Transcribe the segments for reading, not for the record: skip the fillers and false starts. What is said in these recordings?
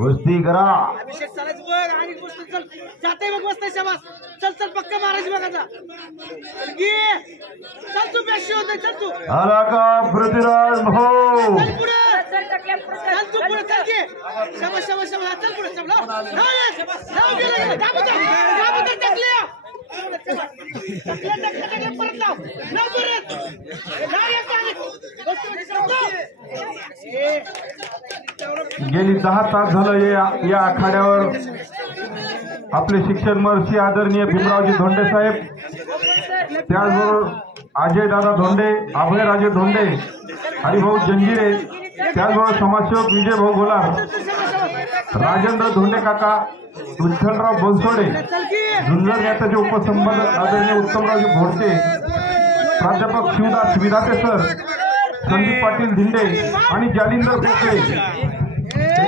कुस्ती करा अभिषेक चालायचं बघ आणि कुस्ती चल जाते बघ बसते शाबास चल चल पक्का मारायची बघ आता चल गे चल तू बेशी होते चल तू आला का पृथ्वीराज भाऊ चल पुढे चल तू पुढे चल गे शाबास शाबास शाबास चल पुढे चल लाव गेला दाबूतर टाकले परत लाव परत गेली 10 तास झालं या आखाड्यावर आपले शिक्षण महर्षी आदरणीय भीमरावजी धोंडे साहेब, त्याचबरोबर अजय दादा धोंडे, अभयराजे धोंडे, हरिभाऊ जंजिरे, त्याचबरोबर समाजसेवक विजय भाऊ गोलार, राजेंद्र धोंडे काका, विठ्ठलराव बनसोडे, झुंजर नेत्याचे उपसंपादक आदरणीय उत्तमरावजी भोरते, प्राध्यापक शिवदास विधाते सर, संदीप पाटील धिंडे आणि जालिंदर पोकळे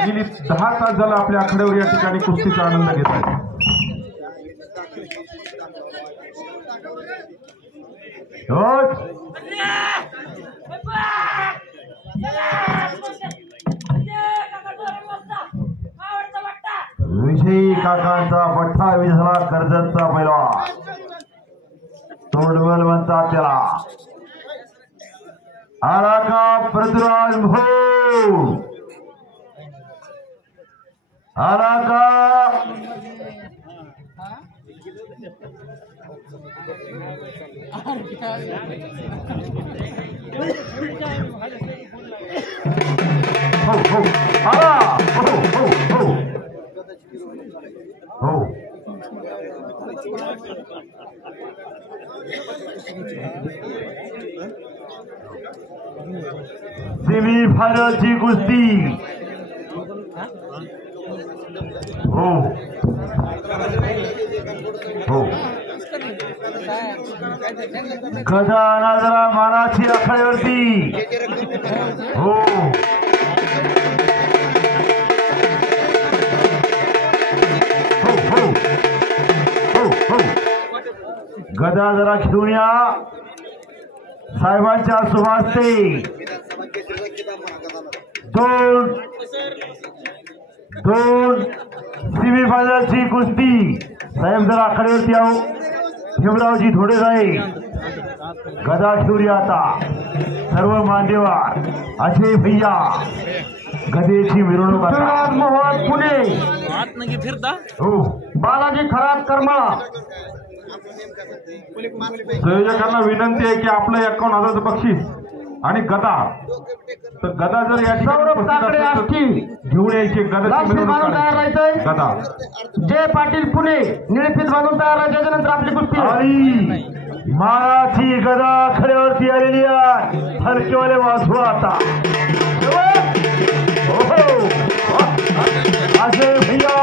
गेली 10 तास झाला आपल्या आखाड्यावर या ठिकाणी कुस्तीचा आनंद घेत आहेत. विजयी काकांचा पठ्ठा विझला कर्जतचा पैलवान तोडबल म्हणतात त्याला. आला का पृथ्वीराज भाऊ आला का हो हो आला हो हो हो हो सेमी फायनलची कुस्ती हो हो गदा नाजरा मानाची आखाड्यावरती हो हो हो हो हो गदा जरा घेऊन या साहेबांच्या सुभाषते दोन सेमी फायनलची कुस्ती. साहेब जरा आखाड्यावरती आहो. भीमरावजी थोडे जाईल गदा ठेवली आता सर्व मान्यवर अजय भैया गदेची मिरवणूक आता मोहन पुणे हो बालाजी खराब कर्मा. संयोजकांना विनंती आहे की आपलं 51,000 बक्षीस आणि गदा तर गदा जर या घेऊन यायची गदा जय पाटील पुणे निळफीत बांधून तयार आहे. त्याच्यानंतर आपली कुस्ती आणि माराची गदा खड्यावरती आलेली आहे. हलकेवाले वाजू आता अजय भैया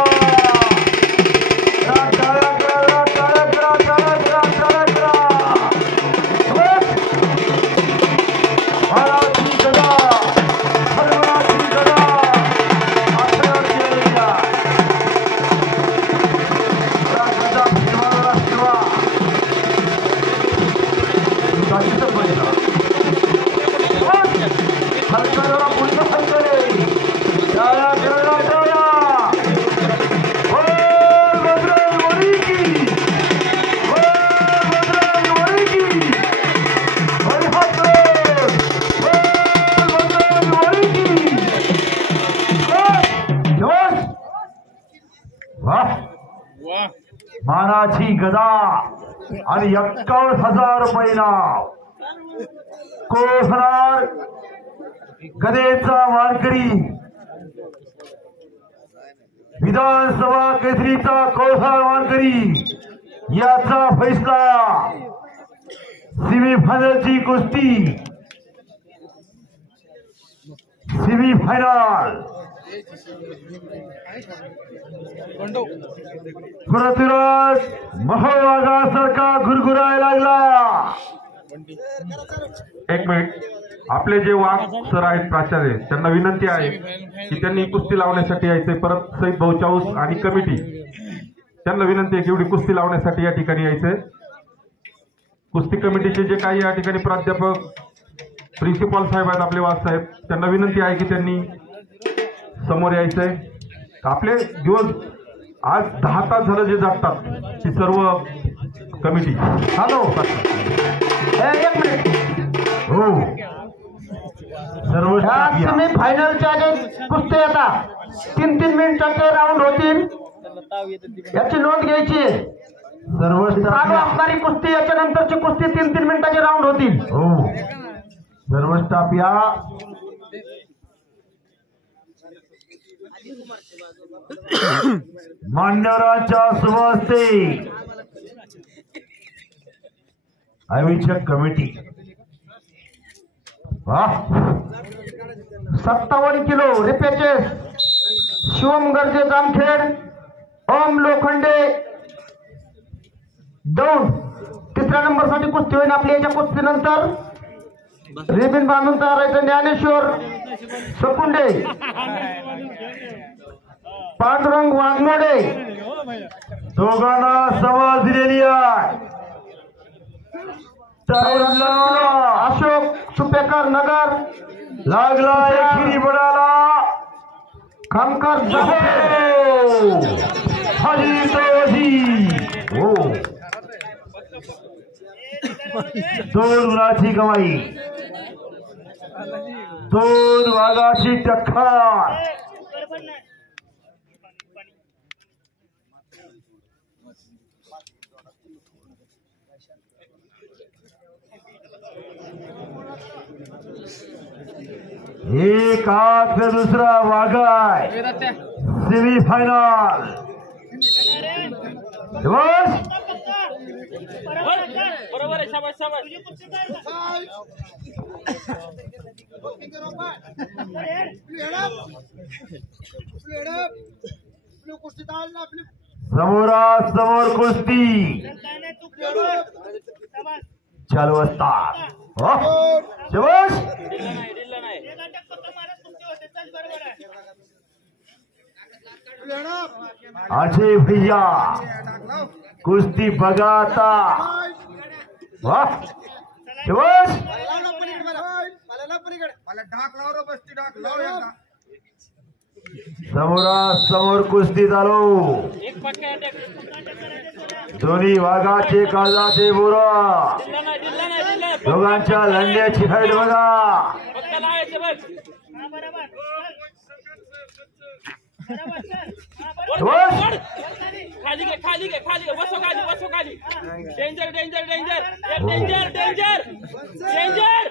मानाची गदा आणि 51,000 रुपये नाव कोसणार गदेचा वारकरी विधानसभा केसरीचा कोसणार वारकरी याचा फैसला. सेमी फायनलची कुस्ती सेमी फायनल पृथ्वीराज महाराजासारखा गुरगुरायला लागला. एक मिनिट आपले जे वाघ सर आहेत प्राचार्य त्यांना विनंती आहे की त्यांनी कुस्ती लावण्यासाठी यायचे. परत सईद भाऊ चाऊस आणि कमिटी त्यांना विनंती आहे की एवढी कुस्ती लावण्यासाठी या ठिकाणी यायचंय. कुस्ती कमिटीचे जे काही या ठिकाणी प्राध्यापक प्रिन्सिपल साहेब आहेत आपले वाघसाहेब, त्यांना विनंती आहे की त्यांनी समोर यायचंय. आपले दिवस आज 10 तास झालं जे जागतात ती सर्व कमिटी. हॅलो एक मिनिट. हो सर्व सेमी फायनलच्या जे कुस्ती येतात 3-3 मिनिटाचे राऊंड होतील, याची नोंद घ्यायची. सर्व चालू असणारी कुस्ती याच्या नंतरची कुस्ती 3-3 मिनिटाचे राऊंड होतील. हो सर्व स्टाफ या. मान्यवरांच्या सुवास्ते आयोजक कमिटी 57 किलो रिपेचे शिवम गर्जे जामखेड, ओम लोखंडे दौंड. 3ऱ्या नंबरसाठी कुस्ती होईल आपली. याच्या कुस्तीनंतर रिबिन बांधून तयार आहे ज्ञानेश्वर सकुंडे, पांडुरंग वाघमोडे. दोघांना सवाल दिलेली आहे. अशोक सुपेकर नगर लागला एखिरी बडाला खामकर हो 2 गुणाची कमाई, 2 वाघाची टक्कर. एक हात पे दुसरा वाघाय सेमी फायनल. बरोबर आहे. शाबास शाबास. समोरासमोर कुस्ती चालू असतात. शाबास. अजय भैया कुस्ती बघा आता. वाह शाबास. समोरासमोर कुस्ती चालू. दोन्ही वाघाचे काळजाचे बोरा, दोघांच्या लंड्याची हाईट बघा. खाली घे खाली घे खाली घे. बसो खाली बसो खाली. Danger danger danger danger danger danger.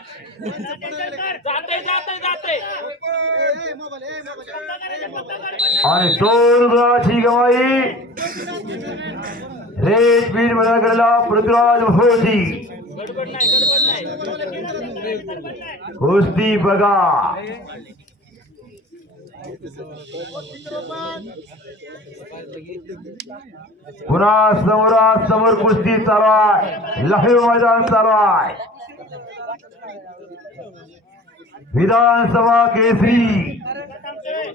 जाते जाते जाते. आणि 2 गुणाची कमाई. रेड बीड मध्ये गेलेला पृथ्वीराज भोजी. गडबड नाही गडबड नाही. कुस्ती बघा. पुन्हा समोरासमोर कुस्ती चालू आहे. लाईव्ह मैदान चालू आहे. विधानसभा केसरी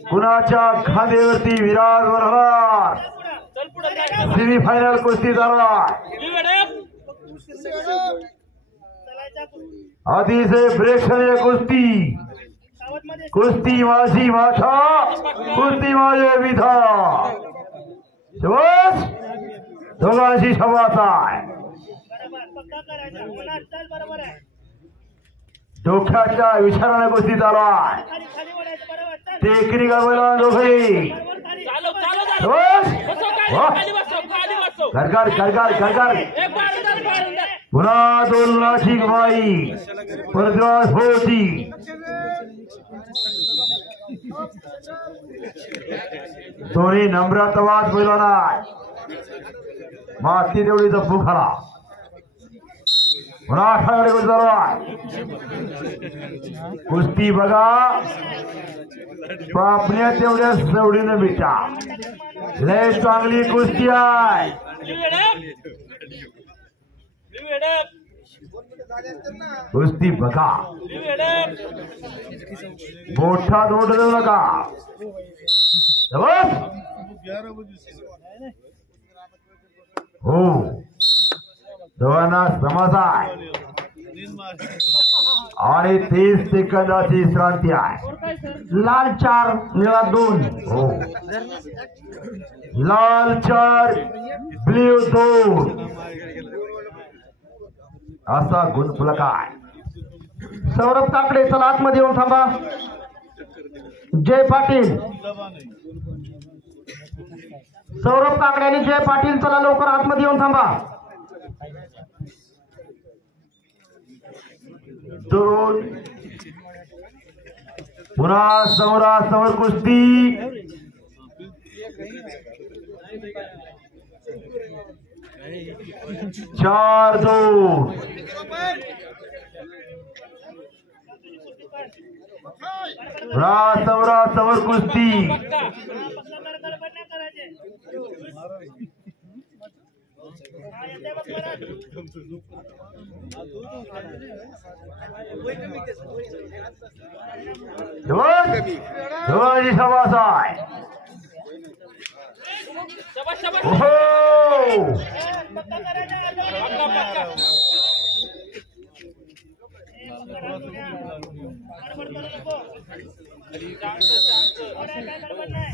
कुणाच्या खांद्यावरती विराज होणार. सेमी फायनल कुस्ती चालू आहे. अतिशय प्रेक्षणीय कुस्ती. कुस्ती माझी माथा, कुस्ती माझे विधा. शाबास. दोघांची शाबास आहे. डोक्याच्या विचाराने कुस्ती चालू आहे. टेकरी गरबला दोघे. गरगर गरगर गरगर. पुन्हा 2 गुणाची कमाई. पृथ्वीराज भोजी. दोन्ही नम्रात आवाज बोलला नाही. माती तेवढीचा बुखारा. पुन्हा आखाडे चालू आहे. कुस्ती बघा. पापण्या तेवढ्या सवडीनं बिटा. लय चांगली कुस्ती आहे. कुस्ती बघा. मोठा दोट देऊ नका. हो दोघांना समज आहे आणि 30 सेकंदाची विश्रांती आहे. लाल 4 निळा 2. हो लाल 4 ब्ल्यू 2 असा गुणफलक आहे. सौरभ काकडे चला आतमध्ये येऊन थांबा. जय पाटील, सौरभ काकडे आणि जय पाटील चला लवकर आतमध्ये येऊन थांबा. दोन पुन्हा समोरासमोर कुस्ती. 4-2 समोरासमोर कुस्ती. दोन शाबास आहे.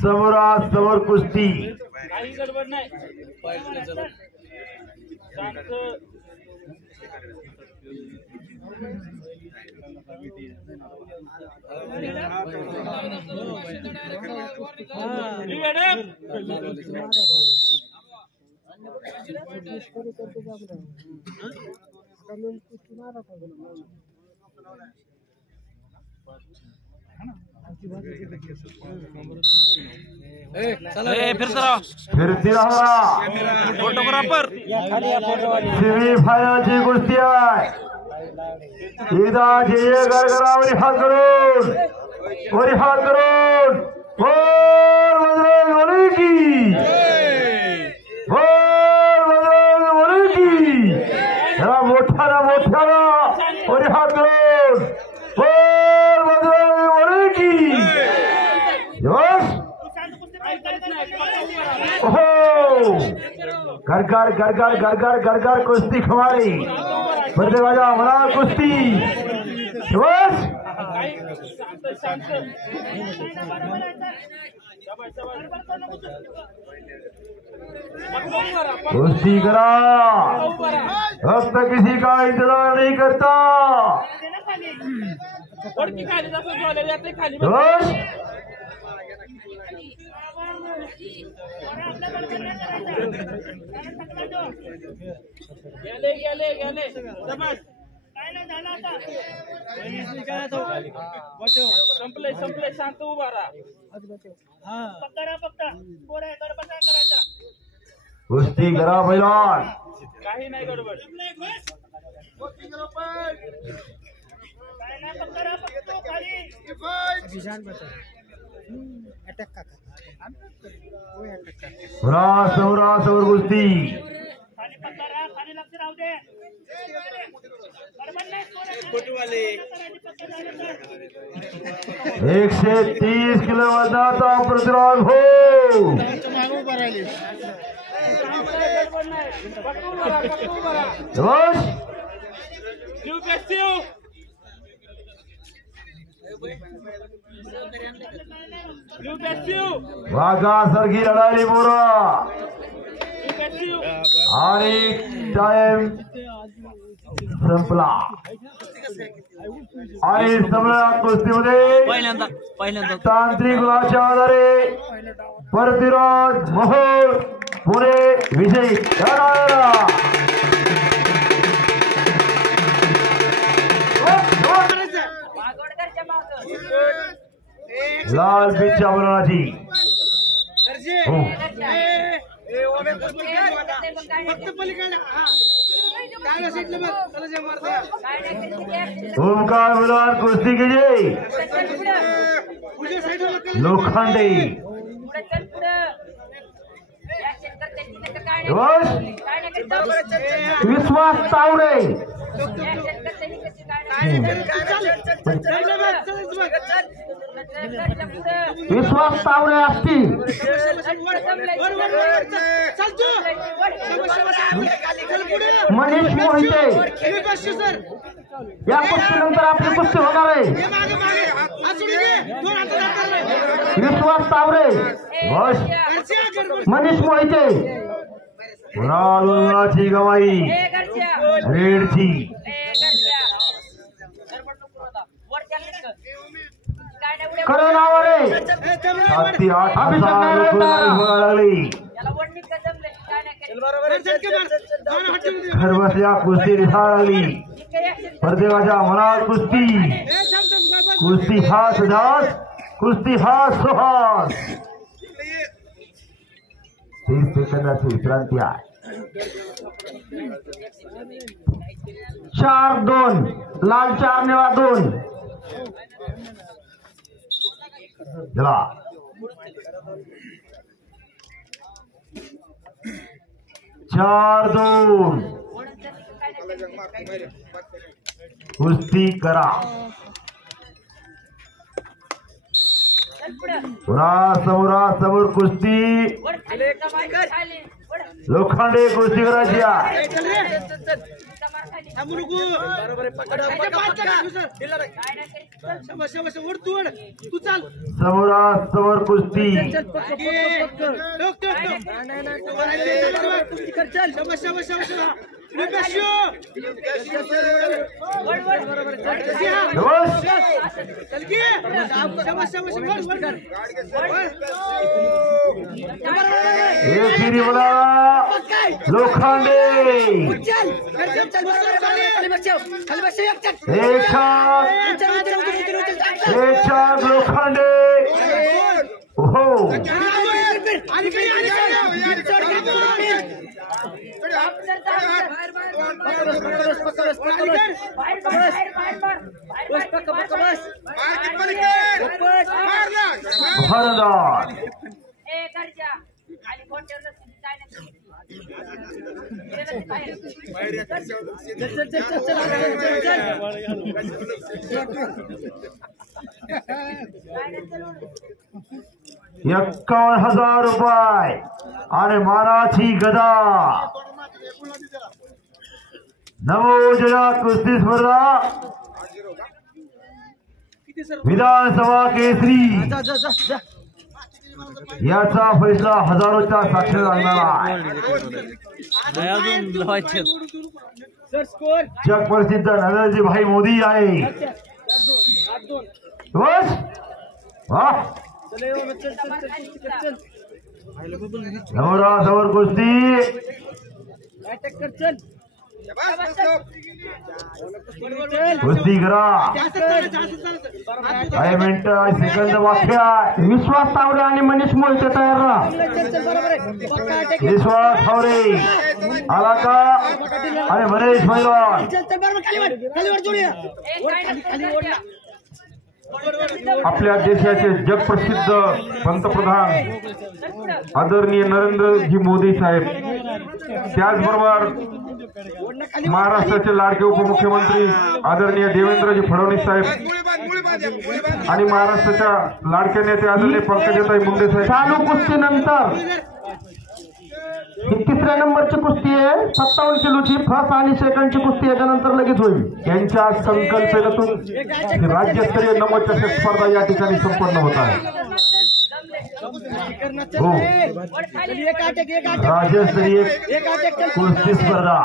समोरासमोर कुस्ती. काही गडबड नाही. फिरती राहा. फोटोग्राफर सेमी फायनलची कुस्ती आहे. एकदा जे गरगरावरी हात करून वरी हात करून बोल की बोल की जरा मोठ्याला वरी हात करून बोल की हो गरगर गरगर गरगर गरगर कुस्ती खमारी बदले वाजा म्हणा कुस्ती. कुस्ती करा. अब तक किसी का इंतजार नहीं करता. गेले गेले गेले संपले संपले. शांत उभा राहा. कुस्ती करा पैलवान. काही नाही गडबड. समोरासमोर कुस्ती. 130 किलो वजनाचा प्रतिरोध हो. वाघासारखी लढाई बोरा आणि टाइम संपला. आणि समोर कुस्तीमध्ये तांत्रिक गुणाच्या आधारे प्रतिरोध मोहोळ पुणे विजयी. लाल पिच्च्या बोलण्याची ओमकार बोलवान कुस्ती कीजिए. लोखंडे विश्वास तावडे विश्वास तावरे आष्टी मनीष मोहिते या कुस्तीनंतर आपली कुस्ती होणार आहे. विश्वास तावरे मनीष मोहिते पुराची गवाई रेडची करण आवरे 7 ते 8,000 रुपये लागली. घर बसल्या कुस्ती दिसाळली. प्रत्येकाच्या मनात कुस्ती कुस्ती हास दास कुस्ती हास सुहास. 30 सेकंदाची विश्रांती आहे. 4-2 लाल 4 निळा 2. चला 4-2 कुस्ती करा. समोर कुस्ती लोखंडे कुस्ती करायची आहे. समोर कुस्ती लोखंडे लोखंडे हो ₹51,000 रुपये आणि मानाची गदा. नवोजया कुस्ती स्पर्धा विधानसभा केसरी याचा फैसला हजारोच्या साक्षर लागणार आहे. जगप्रसिद्ध नरेंद्रजी भाई मोदी आहे. बस समोर कुस्ती कुस्ती करा. काही मिनिटं सेकंद वाक्य आहे. विश्वास तावरे आणि मनीष मोहिते तयार राहा. विश्वास तावरे आला का आणि मनीष मैदान. आपल्या देशाचे जगप्रसिद्ध पंतप्रधान आदरणीय नरेंद्रजी मोदी साहेब, त्याचबरोबर महाराष्ट्राचे लाडके उपमुख्यमंत्री आदरणीय देवेंद्रजी फडणवीस साहेब आणि महाराष्ट्राच्या लाडके नेते आदरणीय पंकजाताई मुंडे साहेब. चालू कुस्तीनंतर ही 3ऱ्या नंबरची कुस्ती आहे. 57 किलोची फर्स्ट आणि सेकंडची कुस्ती याच्यानंतर लगेच होईल. यांच्या संकल्पनेतून राज्यस्तरीय नमोचषक स्पर्धा या ठिकाणी संपन्न होत आहे. हो, राज्यस्तरीय कुस्ती स्पर्धा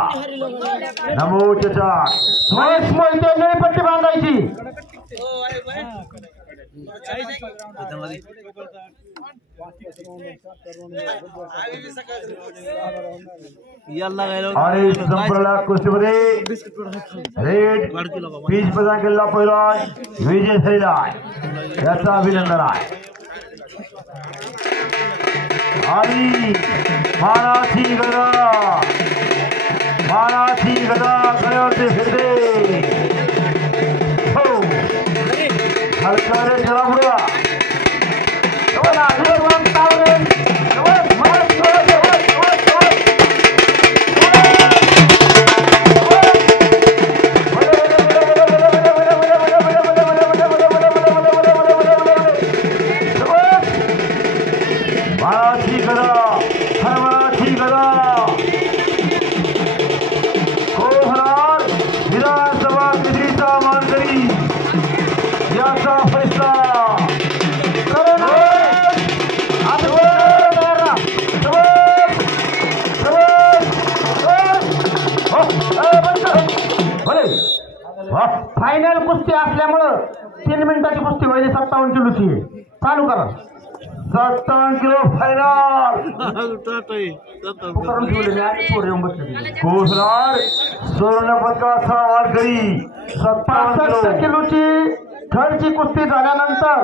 नमोचषक. महेश मोहिते नवी पट्टी बांधायची. आणि संपूर्ण कुस्तीमध्ये रेड पीच प्रदान केलेला पैलवान विजय झालेला आहे. याचं अभिनंदन आहे. आणि मानाची गदा गळ्यावरती फिरते. हो हलकारे चला पुढे. फायनल कुस्ती असल्यामुळं 3 मिनिटाची कुस्ती होईल. 57 किलोची आहे. चालू करा. 57 किलो फायनल. करून ठेवलेली आहे. पोरं येऊन बसलेली. घोषणार सुवर्ण पदकाचा वारकरी 65 किलोची थर्डची कुस्ती झाल्यानंतर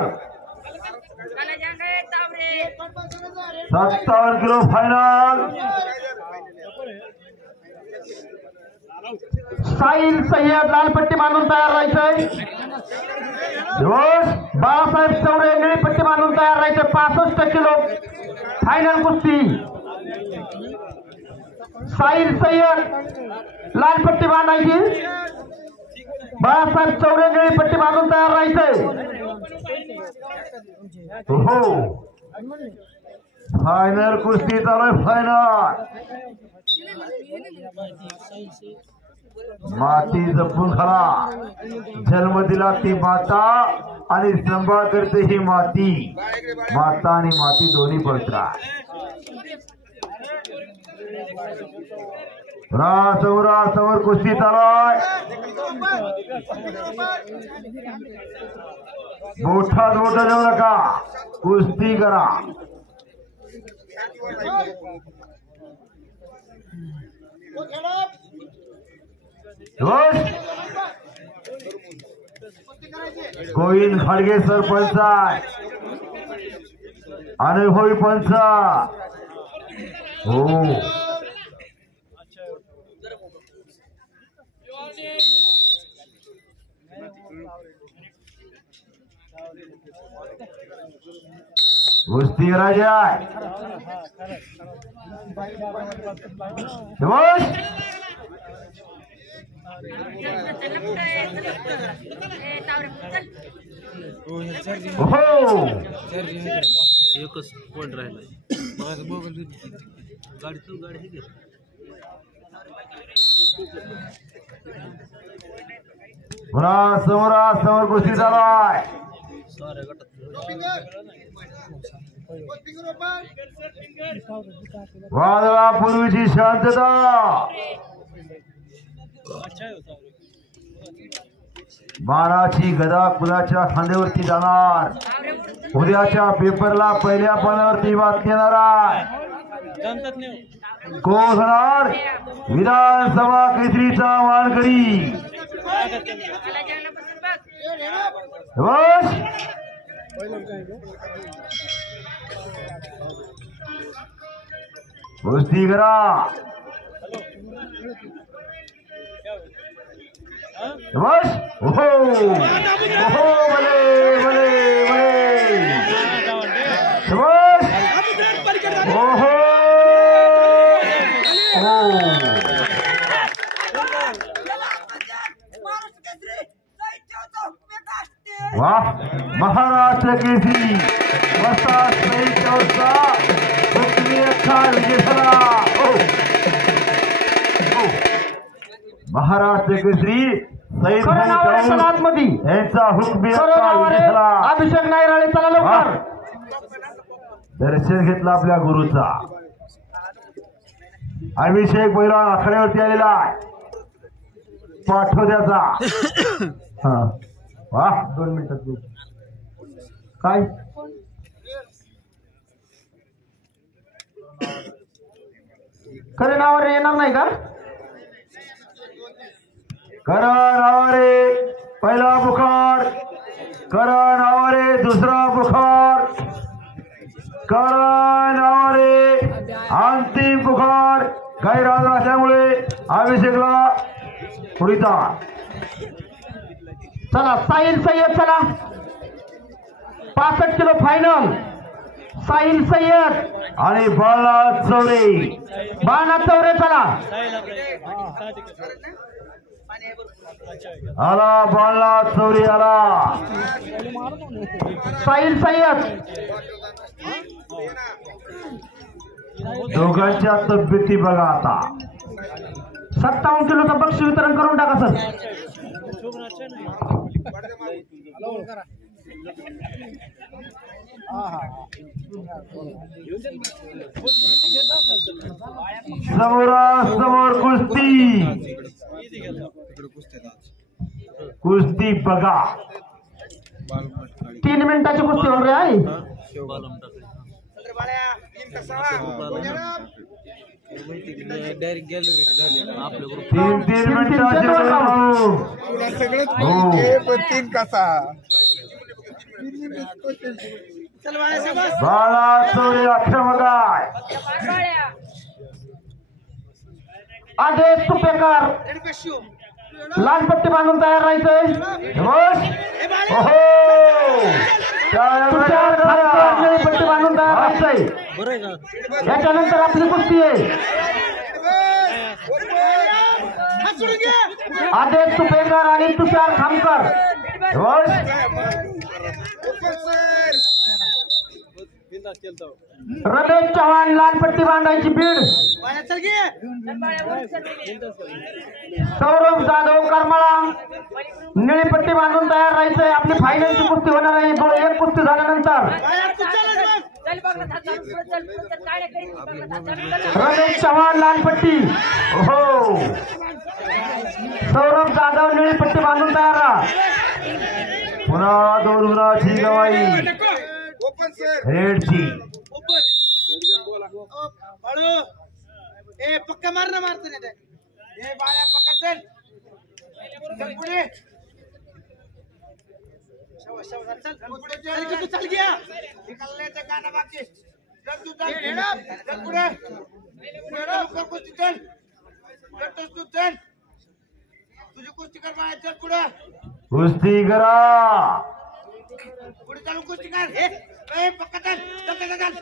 57 किलो फायनल. साहिल सय्यद लालपट्टी बांधून तयार राहायचंय. बाळासाहेब चौरे निळीपट्टी बांधून तयार राहायचंय. 65 किलो फायनल कुस्ती. साहिल सय्यद लालपट्टी बांधायची. बाळासाहेब चौरे निळीपट्टी बांधून तयार राहायचंय. हो फायनल कुस्ती चालू आहे. फायनल माती जपून खा. जन्म दिला ती माता आणि सांभाळ करते ही माती. माता आणि माती दोन्ही पवित्र. समोर कुस्ती चालू आहे. मोठा जाऊ नका. कुस्ती करा. गोविंद खाडगे सरपंच आहे. अनुभवी पंच. हो कुस्ती राजा एकच पॉइंट राहिलाय. गाडी घे. समोर कुस्ती चालू आहे. वादळा पूर्वीची शांतता. बाणाची गदा कुणाच्या खांद्यावरती जाणार. उद्याच्या पेपरला पहिल्या पानावरती बातमी येणार आहे. कोण होणार विधानसभा केसरीचा मानकरी. कुस्ती करा. बस ओहो ओहो भले भले भले. बस ओहो वाह महाराष्ट्र केसरी वस्ता सईद चौसा हुकमी अख्खा विजय झाला. महाराष्ट्र केसरी सईद मध्ये यांचा हुकमी अख्खा विजय झाला. अभिषेक नायराळे चला लवकर. दर्शन घेतलं आपल्या गुरुचा. अभिषेक पहिला आखाड्यावरती आलेला आहे. पाठवद्याचा. हा वाह 2 मिनिटात काय खरे नावावर येणार नाही का. करा नावारे पहिला बुखार. करा नावारे दुसरा बुखार. करा नावारे अंतिम बुखार. गैरहजर असल्यामुळे अभिषेकला पुढीचा. चला साहिल सय्यद चला. 65 किलो फायनल. साहिल सय्यद आणि बाळनाथ चौरे. बाळनाथ चौरे चला. आला बाळनाथ चौरे आला. साहिल सय्यद. दोघांच्या तब्येती बघा आता. 57 किलोचं बक्षीस वितरण करून टाका सर. समोरासमोर कुस्ती. कुस्ती बघा. 3 मिनिटाची कुस्ती होणार आहे. बालम डायरेक्ट गॅलरी झाले आपल्या ग्रुप 3 मिनिटाचे बाळा चोरे आक्रमक आहे. आदेश तुपेकर लाल पट्टी बांधून तयार राहायचंय. तुषार खानकर निळी पट्टी बांधून तयार राहायचंय. बरं आहे का याच्यानंतर आपली कुस्ती आहे. आदेश तुपेकर आणि तुषार खानकर. रमेश चव्हाण लाल पट्टी बांधायची बीड. सौरभ जाधव करमाळा निळी पट्टी बांधून तयार राहायचंय. आपली फायनलची कुस्ती होणार आहे. एक कुस्ती झाल्यानंतर रमेश चव्हाण लाल पट्टी. हो सौरभ जाधव निळी पट्टी बांधून तयार राहा. पुन्हा 2 गुणाची गवाई हेडची. पक्का मारना मारते नाही ते बाळ्या पक्का चल पुढे चल चल गया निकलण्याचं गाणं बाकी चल तू चल पुढे कुस्ती चल तू चल तुझी कुस्ती कर बाळ्या चल पुढे कुस्ती करा. पुढे चालू कुस्ती कर पक्का चल चल चल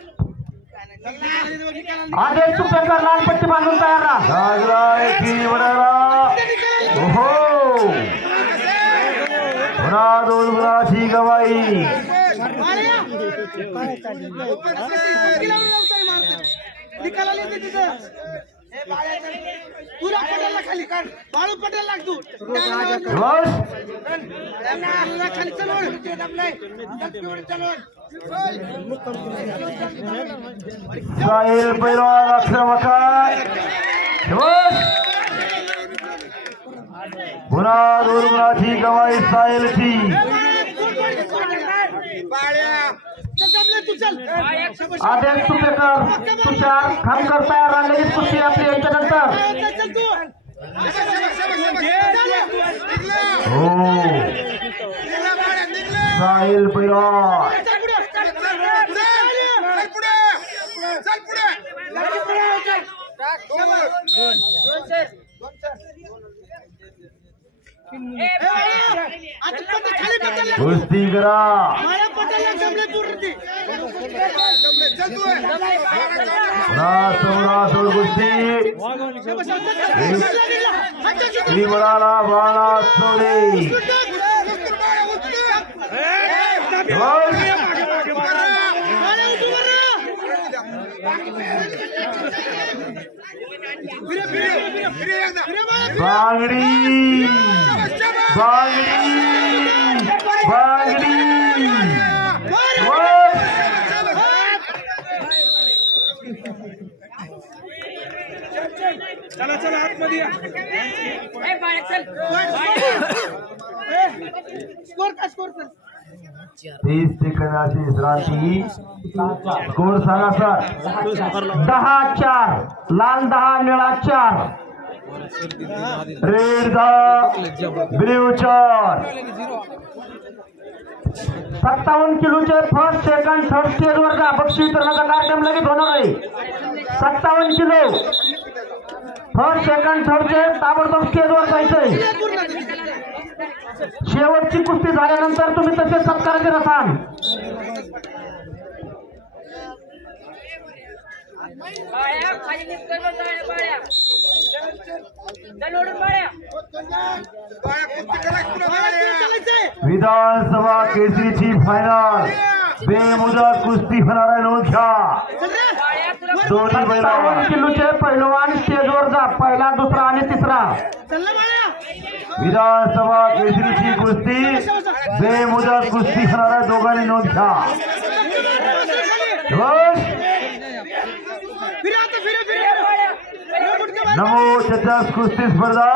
आदेश तुपेकर लाल पट्टी बांधून तयार राहा. लागलाय की वडाला. हो पुन्हा 2 गुणाची गवाई. तुला पटेलला खाली कर बाळू पटेल लाग तू खाली चलवड साहिल पैलवान आक्रमक आहे. पुन्हा 2 गुणाची गवाई साहिलची. आदेश तुपेकर तुषार खानकर तयार राहा. लगेच कुस्ती आपली याच्यानंतर हो साहिल पैलवान. कुस्ती करा. रासोड कुस्ती त्रिवळाला बाळा चोरे. बांगडी बांगडी बांगडी. चला चला आतमध्ये स्कोर का स्कोर कर 30 सेकंदाची विश्रांती. स्कोर सांगा सर. 10-4 लाल 10 निळा 4. Red 10 blue 4. 57 किलोचे फर्स्ट सेकंड थर्ड स्टेज वर जा. बक्षीस वितरणाचा कार्यक्रम लगेच होणार आहे. 57 किलो फर्स्ट सेकंड थर्डचे ताबडतोब स्टेज वर जायचंय. शेवटची कुस्ती झाल्यानंतर तुम्ही तसेच सत्काराचे रसाल. विधानसभा केसरीची फायनल बेमुदत कुस्ती होणार आहे. नोंद घ्या. दोन्ही 57 किलोचे पैलवान स्टेजवर जा. पहिला दुसरा आणि तिसरा. विधानसभा केसरीची कुस्ती बेमुदत कुस्ती होणार आहे. दोघांनी नोंद घ्या. फिर नमो चषक कुस्ती स्पर्धा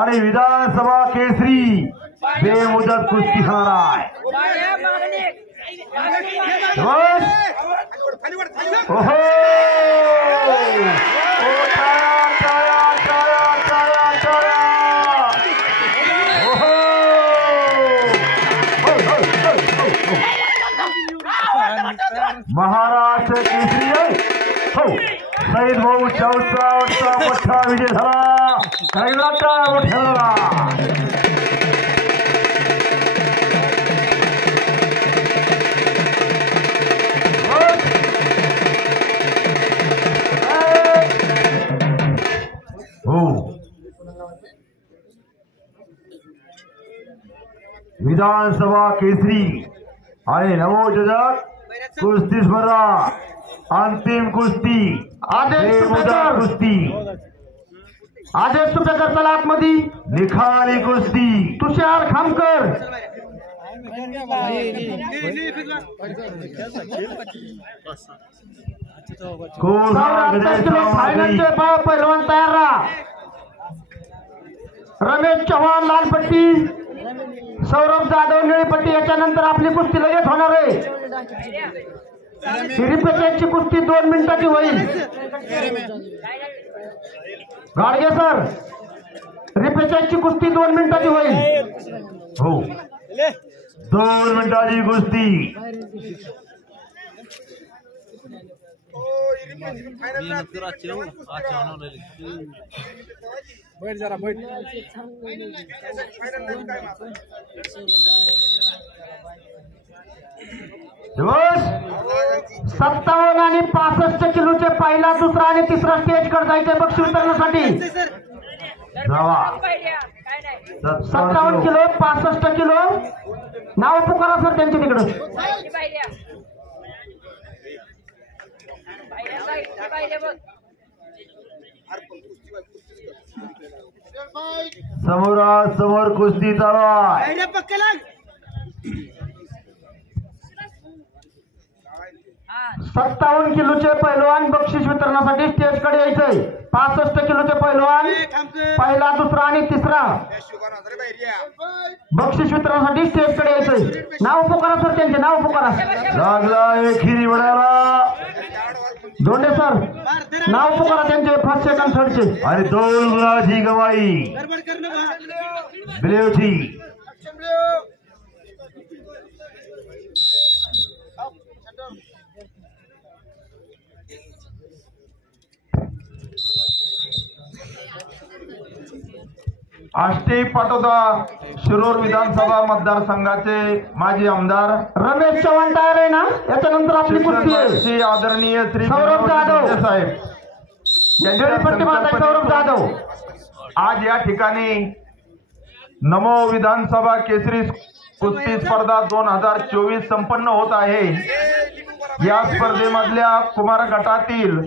आणि विधानसभा केसरी बेमुदत कुस्ती होणार आहे. ओहो महाराष्ट्र केसरी हो सईद भाऊ चौसा मोठा विजय झाला. काही मोठ्या विधानसभा केसरी आणि नवोचषक कुस्ती स्पर्धा अंतिम कुस्ती कुस्ती आदेश सुपेकर चला आतमध्ये. निखाली कुस्ती तुषार खामकर फायनलचे पैलवान तयार राहा. रमेश चव्हाण लालपट्टी, सौरभ जाधव निळीपट्टी. याच्यानंतर आपली कुस्ती लगेच होणार आहे. रिपेचची कुस्ती 2 मिनिटाची होईल. गाडगे सर रिपेचची कुस्ती 2 मिनिटाची होईल. हो 2 मिनिटाची कुस्ती. दिवस 57 आणि 65 किलोचे पहिला, दुसरा आणि तिसरा स्टेज कडे जायचे बक्षीस वितरणासाठी. 57 किलो 65 किलो नाव पुकारा सर त्यांच्या तिकडं. समोरासमोर कुस्ती चालू आहे. 57 किलोचे पैलवान बक्षीस वितरणासाठी स्टेज कडे यायचंय. 65 किलोचे पैलवान पहिला, दुसरा आणि तिसरा बक्षीस वितरणासाठी स्टेज कडे यायचंय. नाव पुकारा सर त्यांचे, नाव पुकारा. लागला खिरी वडाला धोंडे सर नाव पुकारा त्यांचे 1st, 2nd, 3rd आणि 2 गुणाची गवाई बिलेवची. आष्टी पाटोदा शिरूर विधानसभा मतदारसंघाचे माजी आमदार रमेश चव्हाण तयार आहे ना. याच्यानंतर आपली कुस्ती आहे. आदरणीय श्री सौरभ जाधव साहेब यांच्या सौरभ जाधव. आज या ठिकाणी नमो विधानसभा केसरी कुस्ती स्पर्धा 2024 संपन्न होत आहे. या स्पर्धेमधल्या कुमार गटातील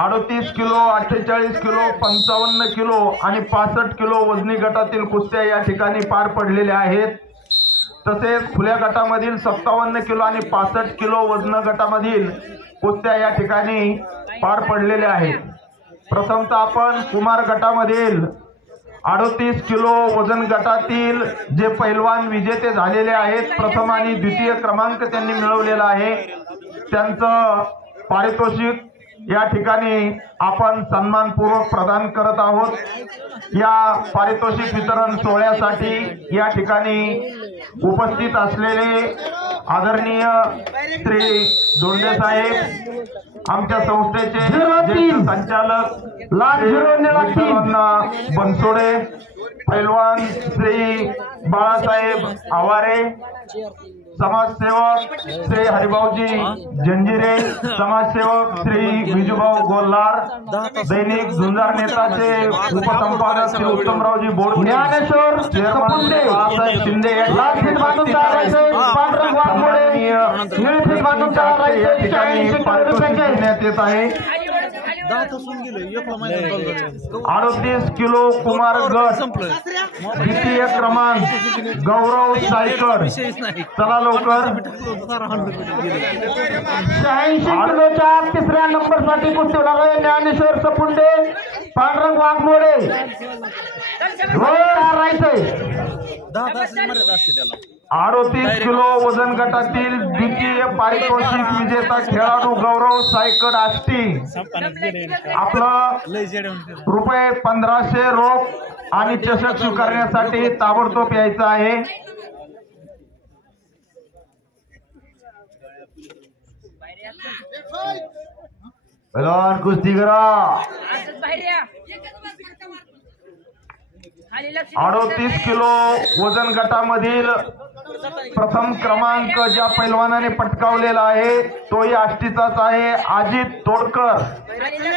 38 किलो, 48 किलो, 55 किलो आणि 65 किलो वजनी गटातील कुस्त्या या ठिकाणी पार पडलेल्या आहेत. तसेच खुल्या गटामधील 57 किलो आणि 65 किलो वजन गटामधील कुस्त्या या ठिकाणी पार पडलेल्या आहेत. प्रथमतः आपण कुमार गटामधील 38 किलो वजन गटातील जे पैलवान विजेते झालेले आहेत, प्रथम आणि द्वितीय क्रमांक त्यांनी मिळवलेला आहे, त्यांचं पारितोषिक या ठिकाणी आपण सन्मानपूर्वक प्रदान करत आहोत. या पारितोषिक वितरण सोहळ्यासाठी या ठिकाणी उपस्थित असलेले आदरणीय श्री धोंडे साहेब, आमच्या संस्थेचे संचालक बनसोडे, पैलवान श्री बाळासाहेब आवारे, समाजसेवक श्री हरिभाऊजी जंजिरे, समाजसेवक श्री विजूभाऊ गोल्हार, दैनिक झुंजार नेताचे उपसंपादक श्री उत्तमरावजी बोरसे, ज्ञानेश्वर शिंदे देण्यात येत आहे. 38 किलो कुमार गट द्वितीय क्रमांक गौरव सायकर. चला लवकर. 86 किलोच्या तिसऱ्या नंबरसाठी कुस्ती होणार आहे. ज्ञानेश्वर सपुंडे, पांडुरंग वाघमोडे. राहायचंय 38 किलो वजन गटातील द्वितीय पारितोषिक विजेता खेळाडू गौरव सायकड आष्टी. आपलं रुपये 1500 रोख आणि चषक स्वीकारण्यासाठी ताबडतोब यायचं आहे. भगवान कुस्ती करा. 38 किलो वजन गटामधील प्रथम क्रमांक ज्या पैलवानाने पटकावलेला आहे तोही आष्टीचाच आहे. अजित तोडकर.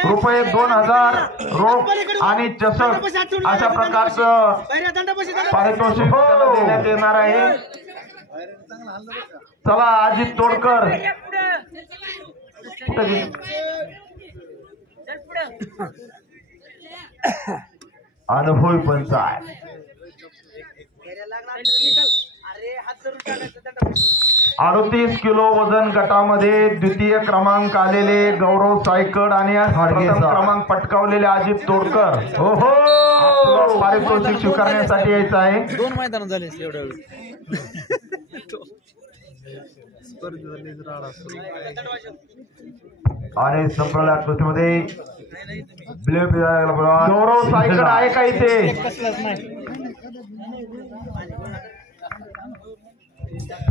रुपये 2000 रोख आणि चषक अशा प्रकारचं पारितोषिक देण्यात येणार आहे. चला अजित तोडकर. अनुभवी पंच आहे. 38 किलो वजन गटामध्ये द्वितीय क्रमांक आलेले गौरव सायकड आणि प्रथम क्रमांक पटकावलेले अजित तोडकर. हो पारितोषिक स्वीकारण्यासाठी यायचं आहे. 2 मैदान झाले एवढ्या वेळ. आणि संपलेल्या कुस्तीमध्ये गौरव सायकड आहे का इथे?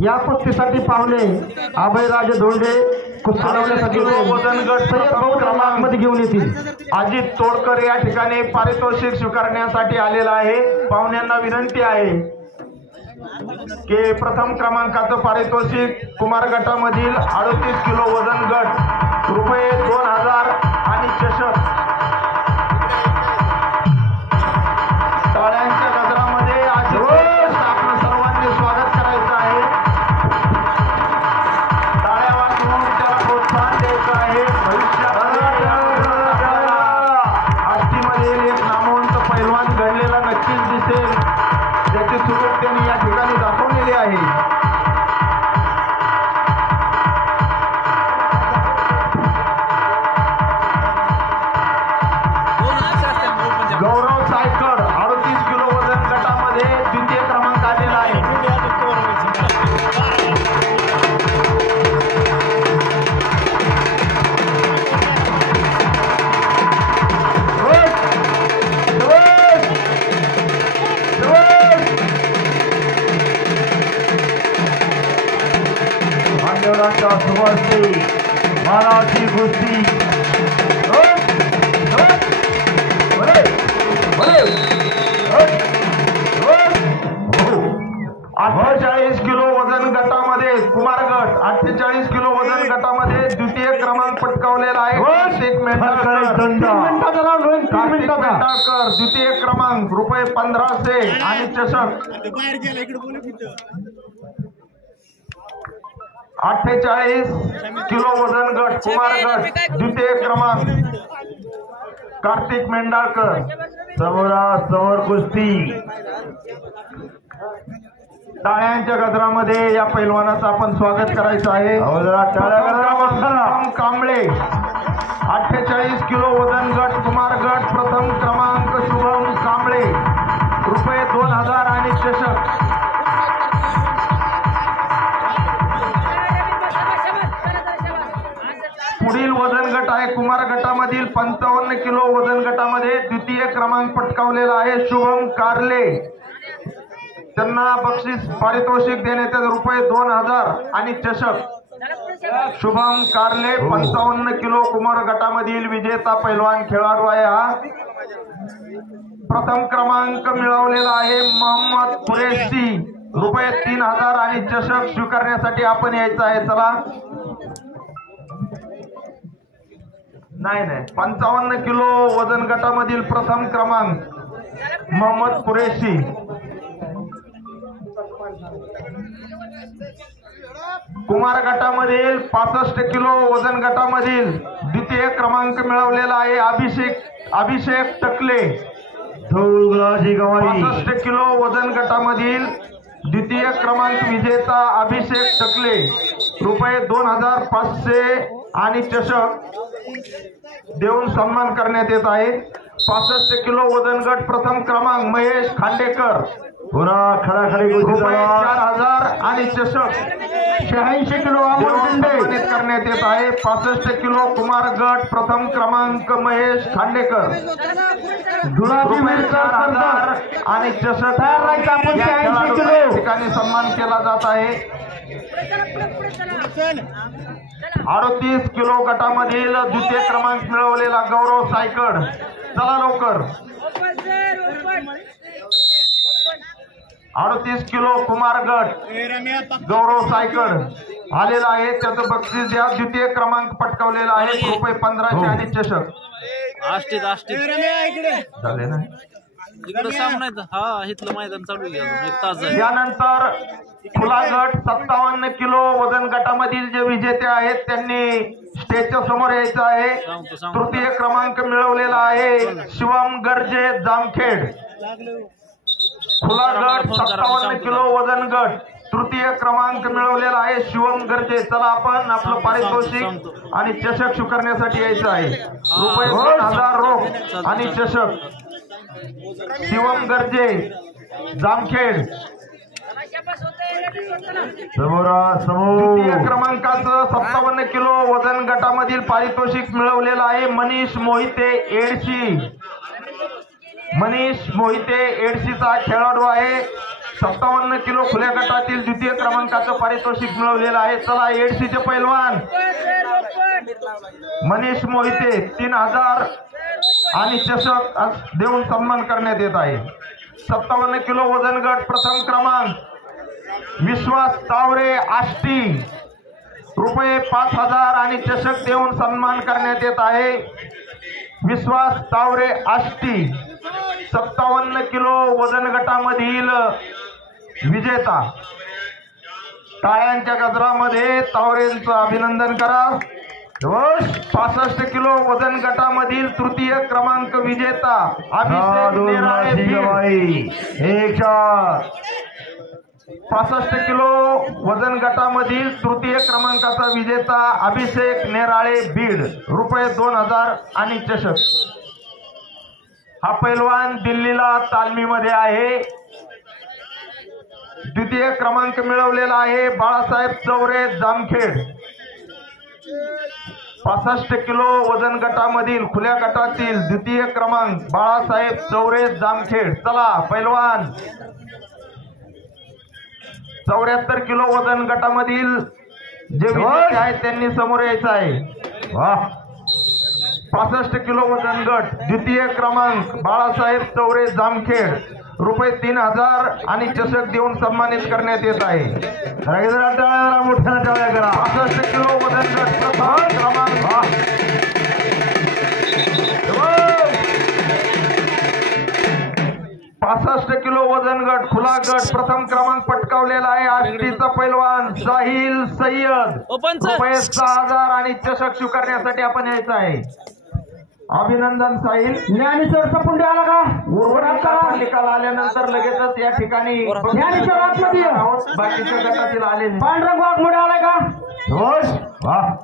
या कुस्तीसाठी पाहुणे अभयराजे धोंडे कुस्ती वजन गट क्रमांक मध्ये घेऊन येतील. अजित तोडकर या ठिकाणी पारितोषिक स्वीकारण्यासाठी आलेला आहे. पाहुण्यांना विनंती आहे की प्रथम क्रमांकाचं पारितोषिक कुमार गटामधील 38 किलो वजन गट रुपये 2000 आणि चषक. टाळ्यांच्या गजरामध्ये आपलं सर्वांनी स्वागत करायचं आहे. टाळ्या वाजवून त्याला प्रोत्साहन द्यायचं आहे. भविष्यात आष्टीमध्ये एक नामवंत पैलवान घडलेला नक्कीच दिसेल. त्याची सुरुवात त्यांनी या ठिकाणी दाखवलेली आहे. गौरव सायकड 38 किलो वजन गटामध्ये द्वितीय क्रमांक आलेला आहे. मान्यवरांच्या सुवासी मानाची कुस्ती 48 किलो वजन गटामध्ये कुमार गट 48 किलो वजन गटामध्ये द्वितीय क्रमांक पटकावलेला आहे. कार्तिक मेंढाळकर द्वितीय क्रमांक रुपये 1500 आणि चषक. 48 किलो वजन गट कुमार गट द्वितीय क्रमांक कार्तिक मेंढाळकर. समोरासमोर कुस्ती. टाळ्यांच्या गजरामध्ये या पैलवानाचं आपण स्वागत करायचं आहे. कांबळे 48 किलो वजन गट कुमार गट प्रथम क्रमांक शुभम कांबळे रुपये 2000 आणि चषक. पुढील वजन गट आहे कुमार गटामधील 55 किलो वजन गटामध्ये द्वितीय क्रमांक पटकावलेला आहे शुभम कारले. त्यांना बक्षीस पारितोषिक देण्यात रुपये 2000 आणि चषक. शुभम कारले 55 किलो कुमार गटामधील विजेता पैलवान खेळाडू आहे. हा प्रथम क्रमांक मिळवलेला आहे. मोहम्मद कुरेशी रुपये 3000 आणि चषक स्वीकारण्यासाठी आपण यायचं आहे. चला. नाही 55 किलो वजन गटामधील प्रथम क्रमांक मोहम्मद कुरेशी. कुमार गटामधील 65 किलो वजन गटामधील द्वितीय क्रमांक मिळवलेला आहे अभिषेक टकले. धौलगडाची गवाही 65 किलो वजन गटामधील द्वितीय क्रमांक विजेता अभिषेक टकले रुपये 2500 आणि चषक देऊन सन्मान करण्यात येत आहे. 65 किलो वजन गट प्रथम क्रमांक महेश खांडेकर पुरा खडाखडी रुपये 4000 आणि चषक 86 किलो देऊन अमोल शिंदे सन्मानित करण्यात येत आहे. 65 किलो कुमार गट प्रथम क्रमांक महेश खांडेकर गुलाबी रुपये मिरकर 4000 आणि चषक तयार राहायचं आपण. या 80 खेळाडूचा किलो. या ठिकाणी सन्मान केला जात आहे. 38 किलो गटामधील द्वितीय क्रमांक मिळवलेला गौरव सायकड. चला लवकर. 38 किलो कुमार गट गौरव सायकड आलेला आहे. त्याचं बक्षीस द्या. द्वितीय क्रमांक पटकावलेला आहे रुपये 1500 आणि चषक आष्टीत झाले ना. इकडं सामना आहे. हा इथलं मैदान चालू आहे अजून 1 तास झाले. यानंतर खुला गट 57 किलो वजन गटामधील जे विजेते आहेत त्यांनी स्टेजच्या समोर यायचं आहे. सांगतो. तृतीय क्रमांक मिळवलेला आहे शिवम गर्जे जामखेड. खुला गट 57 किलो वजन गट तृतीय क्रमांक मिळवलेला आहे शिवम गर्जे. चला आपण आपलं पारितोषिक आणि चषक स्वीकारण्यासाठी यायचं आहे. रुपये 2000 रोख आणि चषक शिवम गर्जे जामखेड. द्वितीय क्रमा क्रमांकाचं 57 किलो वजन गटामधील पारितोषिक मिळवलेलं आहे मनीष मोहिते एडशी. मनीष मोहिते एडशीचा खेळाडू आहे. 57 किलो खुल्या गटातील द्वितीय क्रमांकाचं पारितोषिक मिळवलेलं आहे. चला एडशीचे पैलवान मनीष मोहिते 3000 आणि चषक देऊन सन्मान करण्यात येत आहे. 57 किलो वजन गट प्रथम क्रमांक विश्वास तावरे आष्टी रुपये 5000 आणि चषक देऊन सन्मान करण्यात येत आहे. विश्वास तावरे आष्टी 57 किलो वजन गटामधील विजेता. टाळ्यांच्या गजरामध्ये तावरेंचं अभिनंदन करा. 65 किलो वजन गटामधील तृतीय क्रमांक विजेता अभिषेक नेराळे बीड. 65 किलो वजन गटामधील तृतीय क्रमांकाचा विजेता अभिषेक नेराळे बीड रुपये 2000 आणि चषक. हा पैलवान दिल्लीला तालमीमध्ये आहे. द्वितीय क्रमांक मिळवलेला आहे बाळासाहेब चौरे जामखेड. 65 किलो वजन गटामधील खुल्या गटातील द्वितीय क्रमांक बाळासाहेब चौरे जामखेड. चला पैलवान 74 किलो वजन गटामधील जे विजेते आहेत त्यांनी समोर यायचं आहे. वाह. 65 किलो वजन गट द्वितीय क्रमांक बाळासाहेब चौरे जामखेड रुपये 3000 आणि चषक देऊन सन्मानित करण्यात येत आहे. मोठ्या टाळ्या करा. 65 किलो वजन गट प्रथम क्रमांक 65 किलो वजन गट खुला गट प्रथम क्रमांक पटकावलेला आहे आष्टीचा पैलवान साहिल सय्यद रुपये 6000 आणि चषक स्वीकारण्यासाठी आपण यायचं आहे. अभिनंदन साहिल. ज्ञानेश्वर सपुंडे आला का? उर्वरित निकाल आल्यानंतर लगेचच या ठिकाणी ज्ञानेश्वर आतमध्ये या. बाकीच्या गटातील आले. पांढरंग वाघमोडे आलाय का? रोज वाह,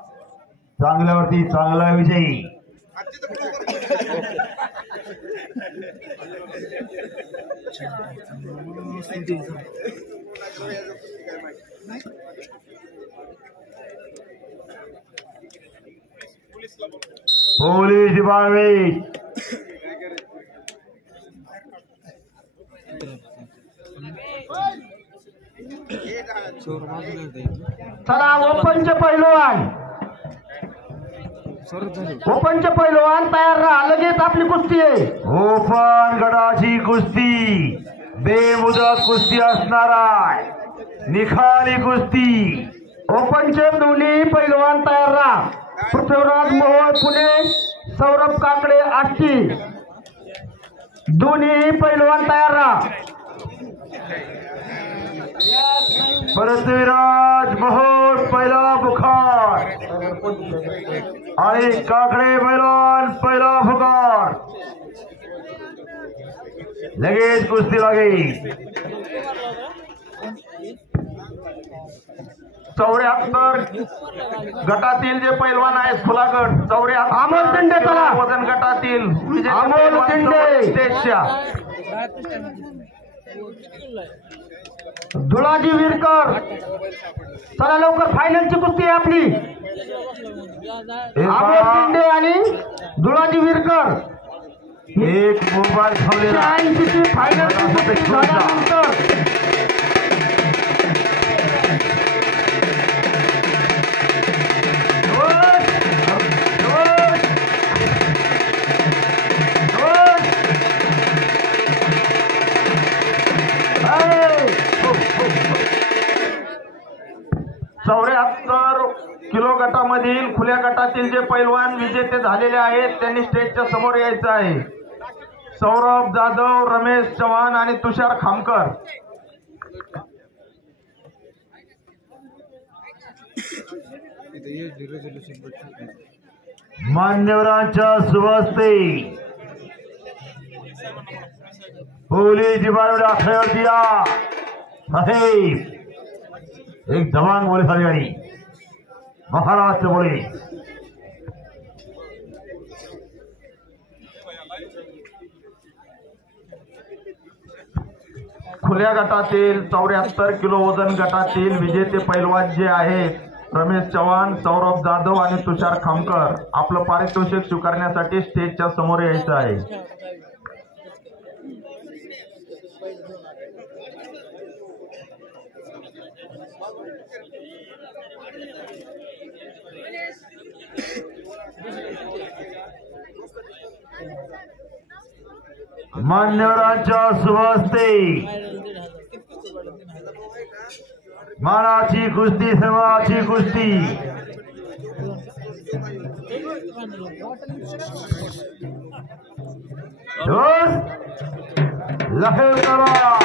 चांगल्यावरती चांगला विजयी. पोलीस डिपार्टमेंट चला ओपनचे पैलवान तयार राहा. लगेच आपली कुस्ती आहे. ओपन गटाची कुस्ती बेमुदत कुस्ती असणार आहे. निखाली कुस्ती. ओपनचे दोन्ही पैलवान तयार राहा. पृथ्वीराज मोहोळ पुणे, सौरभ काकडे आष्टी दोन्ही पैलवान तयार राहा. पृथ्वीराज मोहोळ पहिला बुखार आणि काकडे पैलवान पहिला फुकार. लगेच कुस्ती लागेल. 74 गटातील जे पैलवान आहेत खुला गट 74 अमोल तिंडे चला. वजन गटातील विजेते अमोल पैलवान तिंडे. स्टेजच्या धुळाजी विरकर चला लवकर फायनलची कुस्ती आहे आपली. अमोल तिंडे आणि धुळाजी विरकर एक मोबाईल थांबलेला 86 ची फायनलची कुस्ती झाल्यानंतर किलो गटामधील खुल्या गटातील जे पैलवान विजेते झालेले आहेत त्यांनी स्टेजच्या समोर यायचं आहे. सौरभ जाधव, रमेश चव्हाण आणि तुषार खामकर. मान्यवरांच्या सुवास्ते पोलीस डिपार्टमेंट आखड्यावर दिया आहे. एक दमांग पोलीस अधिकारी महाराष्ट्र पोलीस. खुल्या गटातील 74 किलो वजन गटातील विजेते पैलवान जे आहेत रमेश चव्हाण, सौरभ जाधव आणि तुषार खामकर आपलं पारितोषिक स्वीकारण्यासाठी स्टेजच्या समोर यायचं आहे. मान्यवरांच्या सुवास्ते मानाची कुस्ती, सन्मानाची कुस्ती. लखेल करा.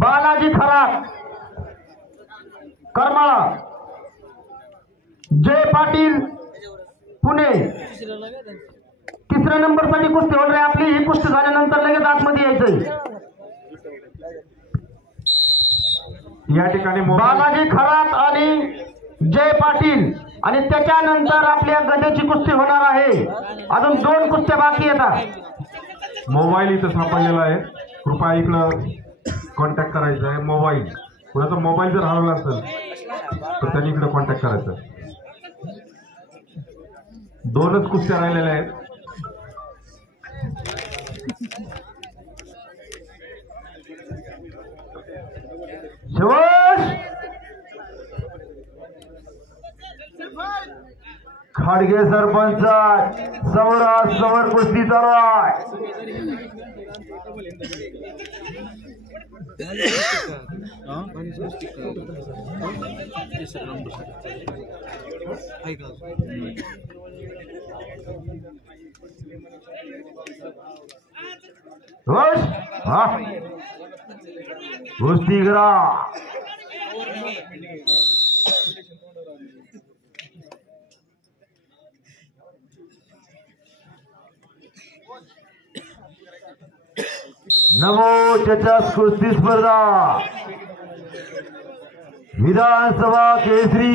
बालाजी खरात कर्मा, जय पाटील पुणे तिसऱ्या नंबर साठी कुस्ती होणार आहे आपली. ही कुस्ती झाल्यानंतर लगेच आतमध्ये यायचंय. या ठिकाणी बालाजी खरात आणि जय पाटील आणि त्याच्यानंतर आपल्या गदेची कुस्ती होणार आहे. अजून 2 कुस्त्या बाकी येतात. मोबाईल इथं सापडलेला आहे. कृपया इकडं कॉन्टॅक्ट करायचा आहे. मोबाईल कुणाचा मोबाईल जर हरवला असेल तर त्यांनी इकडे कॉन्टॅक्ट करायचा. 2च कुस्त्या राहिलेल्या आहेत. शिवाश खाडगे सरपंच समोरासमोर कुस्ती चालू आहे. कुस्ती करा. नमो चषक कुस्ती स्पर्धा विधानसभा केसरी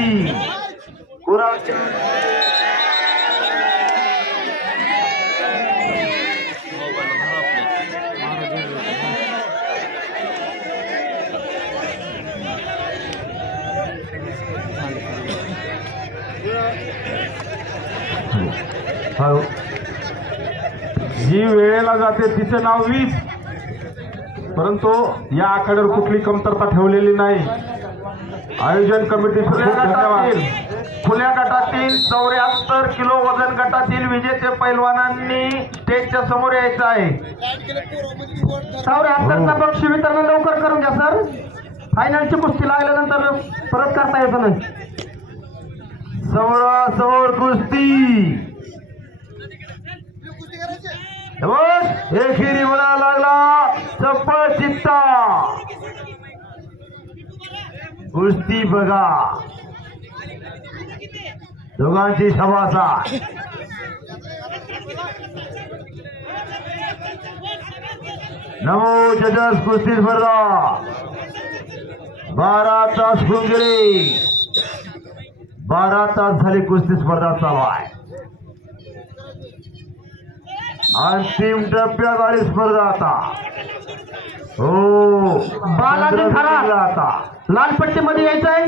जी वेळेला जाते तिचं नाव 20, परंतु या आखाड्यावर कुठली कमतरता ठेवलेली नाही. आयोजन कमिटी खुल्या गटातील 74 किलो वजन गटातील विजेते पैलवानांनी स्टेजच्या समोर यायचं आहे. 74चा बक्षीस वितरण लवकर करून घ्या सर. फायनलची कुस्ती लागल्यानंतर परत करता येत नाही. समोरासमोर कुस्ती. एकेरी म्हणा लागला चप्पल चित्ता. कुस्ती बघा दोघांची सभासाद. नमो जजस कुस्ती स्पर्धा 12 तास होऊन गेले. 12 तास झाली कुस्ती स्पर्धा चालू आहे. अंतिम टप्प्यात आली स्पर्धा आता. हो बालाजी खरात आता लाल पट्टीमध्ये यायचंय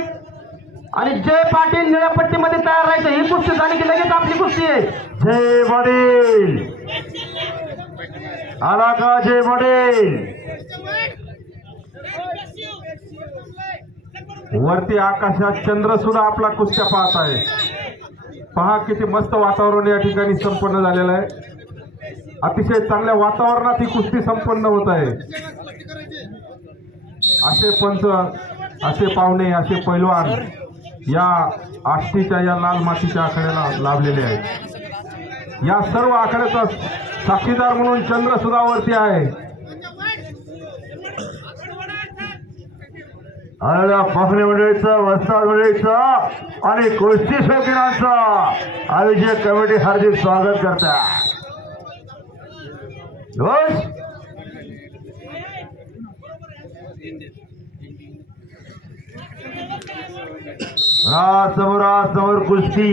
आणि जय पाटील निळ्या पट्टीमध्ये तयार राहायचं. ही कुस्ती झाली की लगेच आपली कुस्ती आहे. जय पाटील आला का? जय पाटील वरती आकाशात चंद्र सुद्धा आपला कुस्त्या पाहत आहे. पहा किती मस्त वातावरण या ठिकाणी संपन्न झालेलं आहे. अतिशय चांगल्या वातावरणात ही कुस्ती संपन्न होत आहे. असे पंच, असे पाहुणे, असे पैलवान या आष्टीच्या या लाल मातीच्या आखाड्याला लाभलेले आहेत. या सर्व आखाड्याचा साक्षीदार म्हणून चंद्र सुद्धा वरती आहे. आलेल्या पाहुणे मंडळीचं, वस्ताद मंडळीचं आणि कुस्ती शौकीनांचा आयोजक कमिटी हार्दिक स्वागत करतात. समोरासमोर कुस्ती.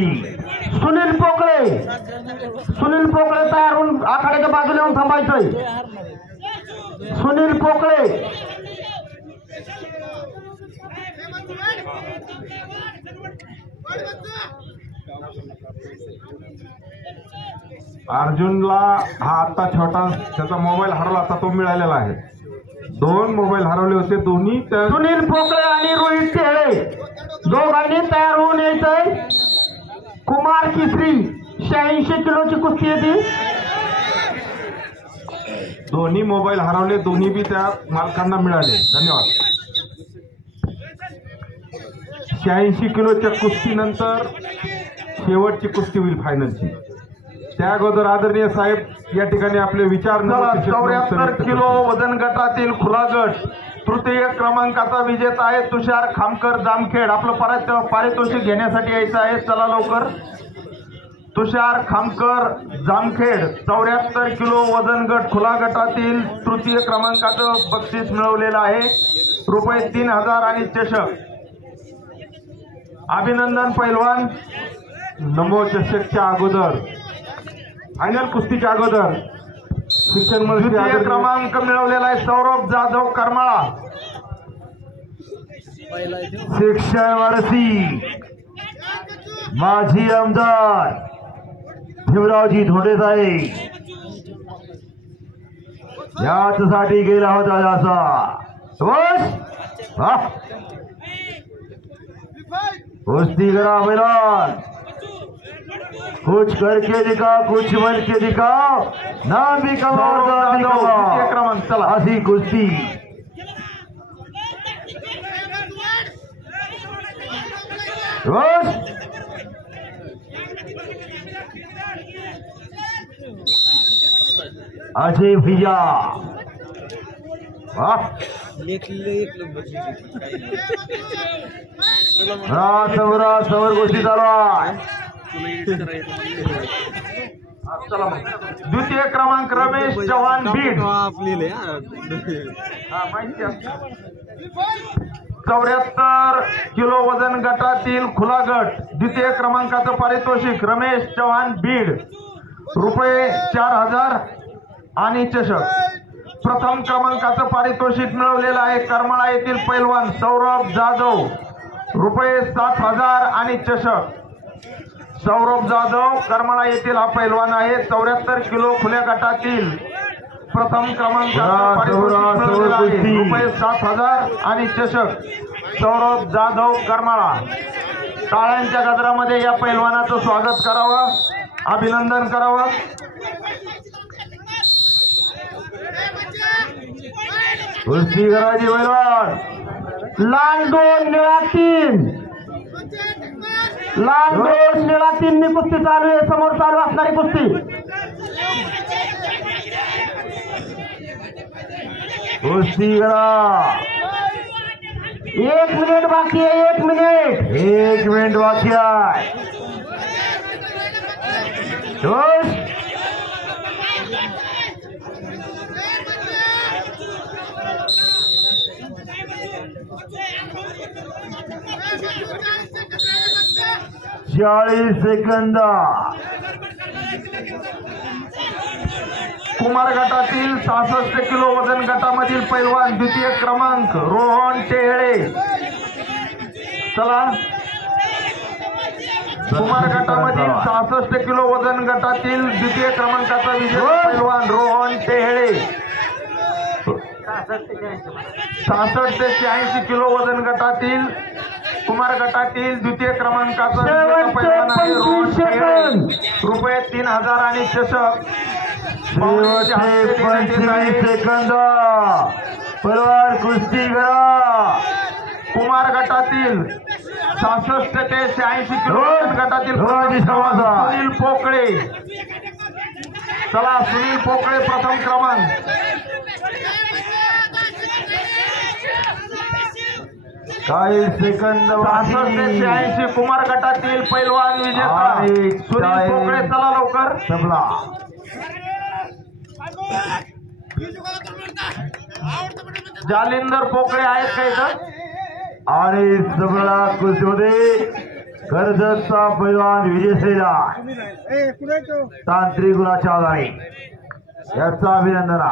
सुनील पोकळे तयार होऊन आखाड्याच्या बाजूला येऊन थांबायचंय. सुनील पोकळे अर्जुनला हा आता छोटा त्याचा मोबाईल हरवला, आता तो मिळालेला आहे. 2 मोबाईल हरवले होते, दोन्ही सुनील पोकळे आणि रोहित टेहळे दोघांनी तयार होऊन यायचंय. कुमार केसरी 86 किलोची कुस्ती येते. दोन्ही मोबाईल हरवले, दोन्ही बी त्या मालकांना मिळाले. धन्यवाद. 86 किलोच्या कुस्तीनंतर शेवटची कुस्ती होईल फायनलची. त्या अगोदर आदरणीय साहेब या ठिकाणी आपले विचार. 74 किलो वजन गटातील खुला गट तृतीय क्रमांकाचा विजेता आहे तुषार खामकर जामखेड. आपलं पारितोषिक घेण्यासाठी यायचं आहे. चला लवकर. तुषार खामकर जामखेड 74 किलो वजन गट खुला गटातील तृतीय क्रमांकाचं बक्षीस मिळवलेलं आहे. रुपये 3000 आणि चषक. अभिनंदन पैलवान. नमो चषकच्या अगोदर, फायनल कुस्तीच्या अगोदर शिक्षण मंत्री द्वितीय क्रमांक मिळवलेला आहे सौरभ जाधव करमाळा. शिक्षण वर्षी माजी आमदार भीमरावजी धोंडे साहेब याच्यासाठी गेला होता. असा कुस्ती करा मैदान. कुछ करके दिखाओ, कुछ बन के दिखाओ, नाम भी कमाओ, नाम भी कमाओ. क्रमांक चला. अशी कुस्ती. अजय भैया समोर गोष्टी चालू आहे. चला मग. द्वितीय क्रमांक रमेश चव्हाण बीड. 74 किलो वजन गटातील खुला गट द्वितीय क्रमांकाचं पारितोषिक रमेश चव्हाण बीड रुपये 4000 आणि चषक. प्रथम क्रमांकाचं पारितोषिक मिळवलेलं आहे करमाळा येथील पैलवान सौरभ जाधव रुपये 7000 आणि चषक. सौरभ जाधव करमाळा येथील हा पैलवान आहे. 74 किलो खुल्या गटातील प्रथम क्रमांकाचं पारितोषिक मिळवलेलं आहे. रुपये 7000 आणि चषक. सौरभ जाधव करमाळा. टाळ्यांच्या गजरामध्ये या पैलवानाचं स्वागत करावं, अभिनंदन करावं. कुस्ती करायची पैलवान. लाल 2 निळा 3, लाल 2 निळा 3 नी कुस्ती चालू आहे. समोर चालू असणारी कुस्ती कुस्ती करा. 1 मिनिट बाकी आहे. 1 मिनिट. 1 मिनिट बाकी आहे. जोश. चाळीस सेकंद. कुमार गटातील 66 किलो वजन गटामधील पैलवान द्वितीय क्रमांक रोहन टेहळे. चला, कुमार गटामधील 66 किलो वजन गटातील द्वितीय क्रमांकाचा विजय पैलवान रोहन टेहळे. 66 ते 86 किलो वजन गटातील कुमार गटातील द्वितीय क्रमांकाचा विजेता पैलवान आहे रोहन टेहळे. रुपये 3000 आणि चषक 25 सेकंद. परवार कुस्ती करा. कुमार गटातील 66 ते 86 किलो गटातील सुनील पोकळे. चला, सुनील पोकळे प्रथम क्रमांक. काही सेकंद 66 ते 86 कुमार गटातील पैलवान विजेता सुनील पोकळे. चला लवकर. संपला. जालिंदर पोकळे आहेत का इथं? आणि सबळा कुस्तीमध्ये कर्जतचा पैलवान विजय सेला तांत्रिक गुणाच्या आधारे याचं अभिनंदन.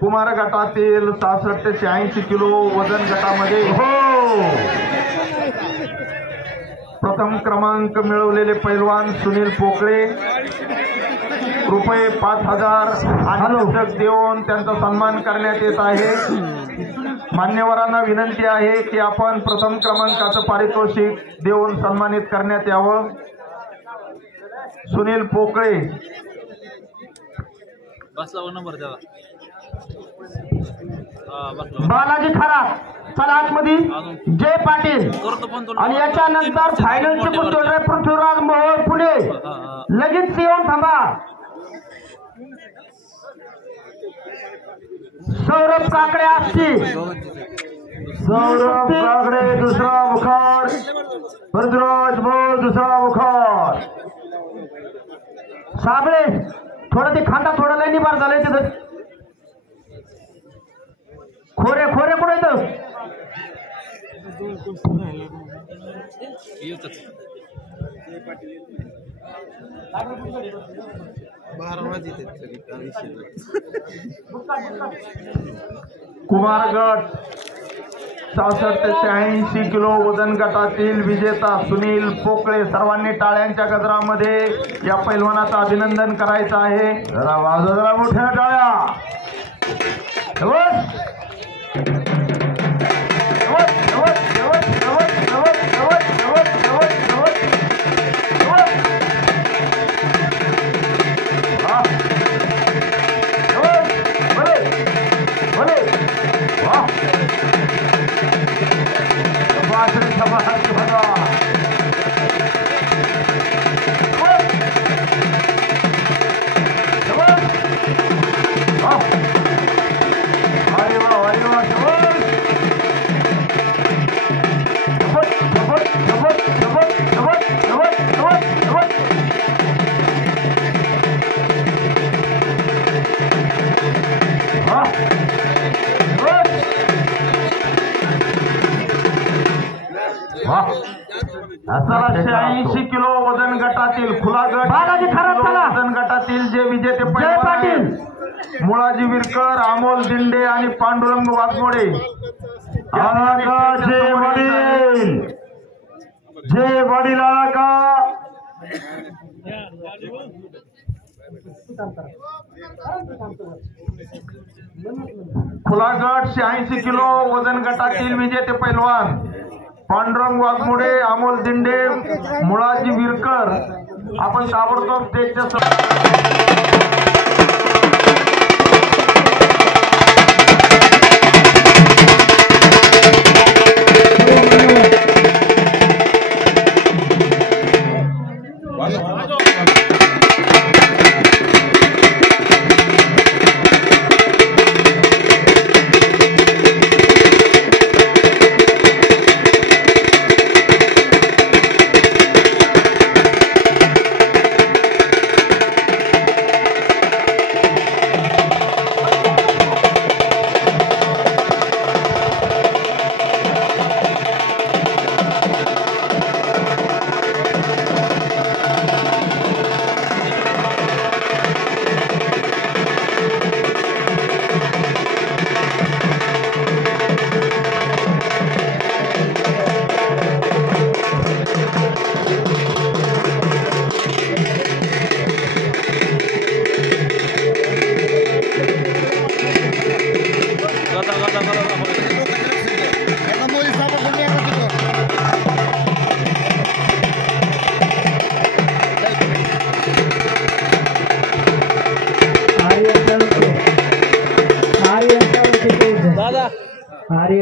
कुमार गटातील 66 ते 86 किलो वजन गटामध्ये प्रथम क्रमांक मिळवलेले पैलवान सुनील पोकळे. रुपये 5000 आणि चषक देऊन त्यांचा सन्मान करण्यात येत आहे. मान्यवरांना विनंती आहे की आपण प्रथम क्रमांकाचं पारितोषिक देऊन सन्मानित करण्यात यावं. सुनील पोकळे. बसला नंबर त्याला. बालाजी खरात. चला आतमध्ये जय पाटील. करतो पण तुला. आणि याच्यानंतर फायनलची कुस्ती पृथ्वीराज मोहोळ पुणे. लगेच येऊन थांबा. सौरभ काकडे आष्टी. सौरभ काकडे दुसरा मुखार. पृथ्वीराज मोहोळ दुसरा मुखार. साबळे थोडं ते खांदा थोडं लय निबार झालंय तिथं. खोरे खोरे कुठे येतं? कुमार गट 66 ते 86 किलो वजन गटातील विजेता सुनील पोकळे. सर्वांनी टाळ्यांच्या गजरामध्ये या पैलवानाचं अभिनंदन करायचं आहे. जरा वाजवा, जरा मोठ्या टाळ्या. सरासरी 80 किलो वजन गटातील खुला गट बालाजी खरात. चला वजन गटातील जे विजेते जय पैलवान पाटील. आहेत, मुळाजी विरकर, अमोल दिंडे आणि पांडुरंग वाघमोडे. जय वडील. जय वडील का. खुला गट 86 किलो वजन गटातील विजेते पैलवान पांडुरंग वाघमोडे, अमोल दिंडे, मुळाजी विरकर. आपण ताबडतोब स्टेजच्या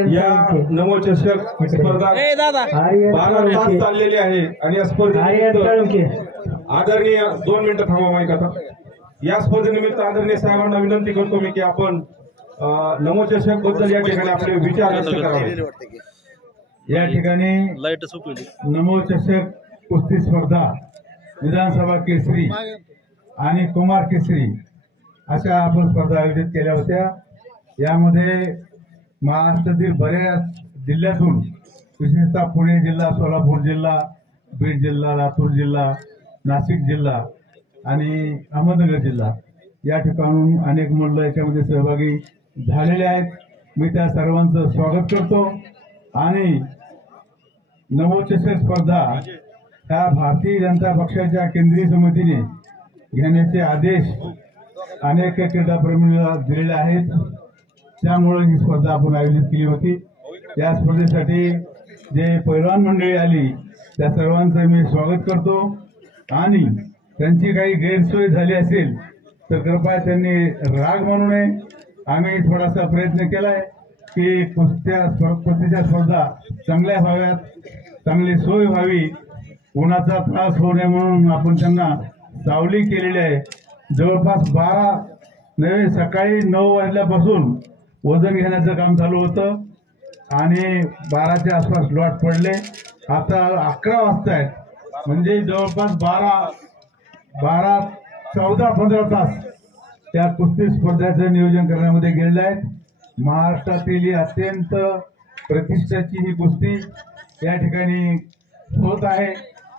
या नमो चषक स्पर्धा 12 तास चाललेली आहे आणि या स्पर्धेनिमित्त आदरणीय 2 मिनिटं थांबा माईक आता. या स्पर्धेनिमित्त आदरणीय साहेबांना विनंती करतो मी की आपण नमो चषक बद्दल या ठिकाणी आपले विचार व्यक्त करावे. या ठिकाणी लाईट सुकली. नमो चषक कुस्ती स्पर्धा विधानसभा केसरी आणि कुमार केसरी अशा आपण स्पर्धा आयोजित केल्या होत्या. यामध्ये महाराष्ट्रातील बऱ्याच जिल्ह्यातून विशेषतः पुणे जिल्हा, सोलापूर जिल्हा, बीड जिल्हा, लातूर जिल्हा, नाशिक जिल्हा आणि अहमदनगर जिल्हा या ठिकाणून अनेक मुलं याच्यामध्ये सहभागी झालेले आहेत. मी त्या सर्वांचं स्वागत करतो. आणि नवोचषक स्पर्धा ह्या भारतीय जनता पक्षाच्या केंद्रीय समितीने घेण्याचे आदेश अनेक क्रीडाप्रेमींना दिलेले आहेत. त्यामुळे ही स्पर्धा आपण आयोजित केली होती. या स्पर्धेसाठी जे पैलवान मंडळी आली त्या सर्वांचं मी स्वागत करतो. आणि त्यांची काही गैरसोय झाली असेल तर कृपया त्यांनी राग मानू नये. आम्ही थोडासा प्रयत्न केलाय की कुस्तीच्या स्पर्धा चांगल्या व्हाव्यात, चांगली सोय व्हावी, कोणाचा त्रास होऊ नये म्हणून आपण त्यांना सावली केलेली आहे. जवळपास 12 सकाळी 9 वाजल्यापासून वजन घेण्याचं काम चालू होतं आणि 12च्या आसपास लॉट पडले. आता 11 वाजतायत, म्हणजे जवळपास 14-15 तास त्या कुस्ती स्पर्धेचं नियोजन करण्यामध्ये गेलेले आहेत. महाराष्ट्रातील ही अत्यंत प्रतिष्ठेची ही कुस्ती या ठिकाणी होत आहे.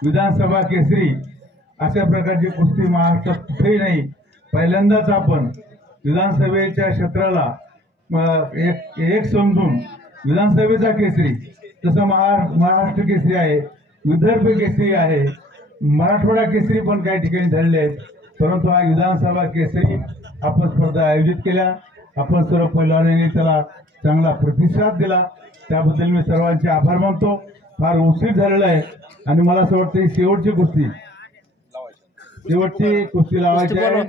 विधानसभा केसरी अशा प्रकारची कुस्ती महाराष्ट्रात कुठेही नाही. पहिल्यांदाच आपण विधानसभेच्या क्षेत्राला एक समजून विधानसभेचा केसरी, तसं महाराष्ट्र केसरी आहे, विदर्भ केसरी आहे, मराठवाडा केसरी पण काही ठिकाणी झालेले आहेत. परंतु हा विधानसभा केसरी आपण स्पर्धा आयोजित केल्या. आपण सर्व पैलवानांनी त्याला चांगला प्रतिसाद दिला, त्याबद्दल मी सर्वांचे आभार मानतो. फार उत्साहित झालेला आहे आणि मला असं वाटतं ही शेवटची कुस्ती लावायची आहे.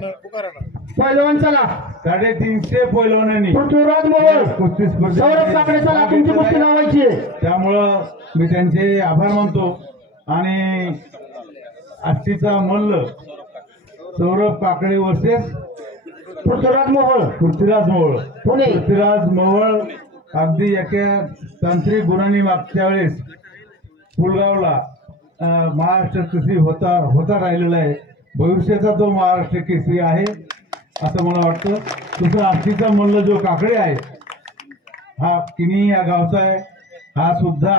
पैलवान चला 350 पैलवानांनी पृथ्वीराज मोहोळ कुस्ती चला तुमची कुस्ती लावायची आहे. त्यामुळं मी त्यांचे आभार मानतो. आणि आजचा मल्ल सौरभ काकडे वर्सेस पृथ्वीराज मोहोळ पुणे. पृथ्वीराज मोहोळ अगदी एका तांत्रिक गुणांनी मागच्या वेळेस पुलगावला महाराष्ट्र केसरी होता राहिलेला आहे. भविष्याचा तो महाराष्ट्र केसरी आहे असं मला वाटतं. दुसरा आजचा मल्ल जो काकडे आहे हा किनी या गावचा आहे. हा सुद्धा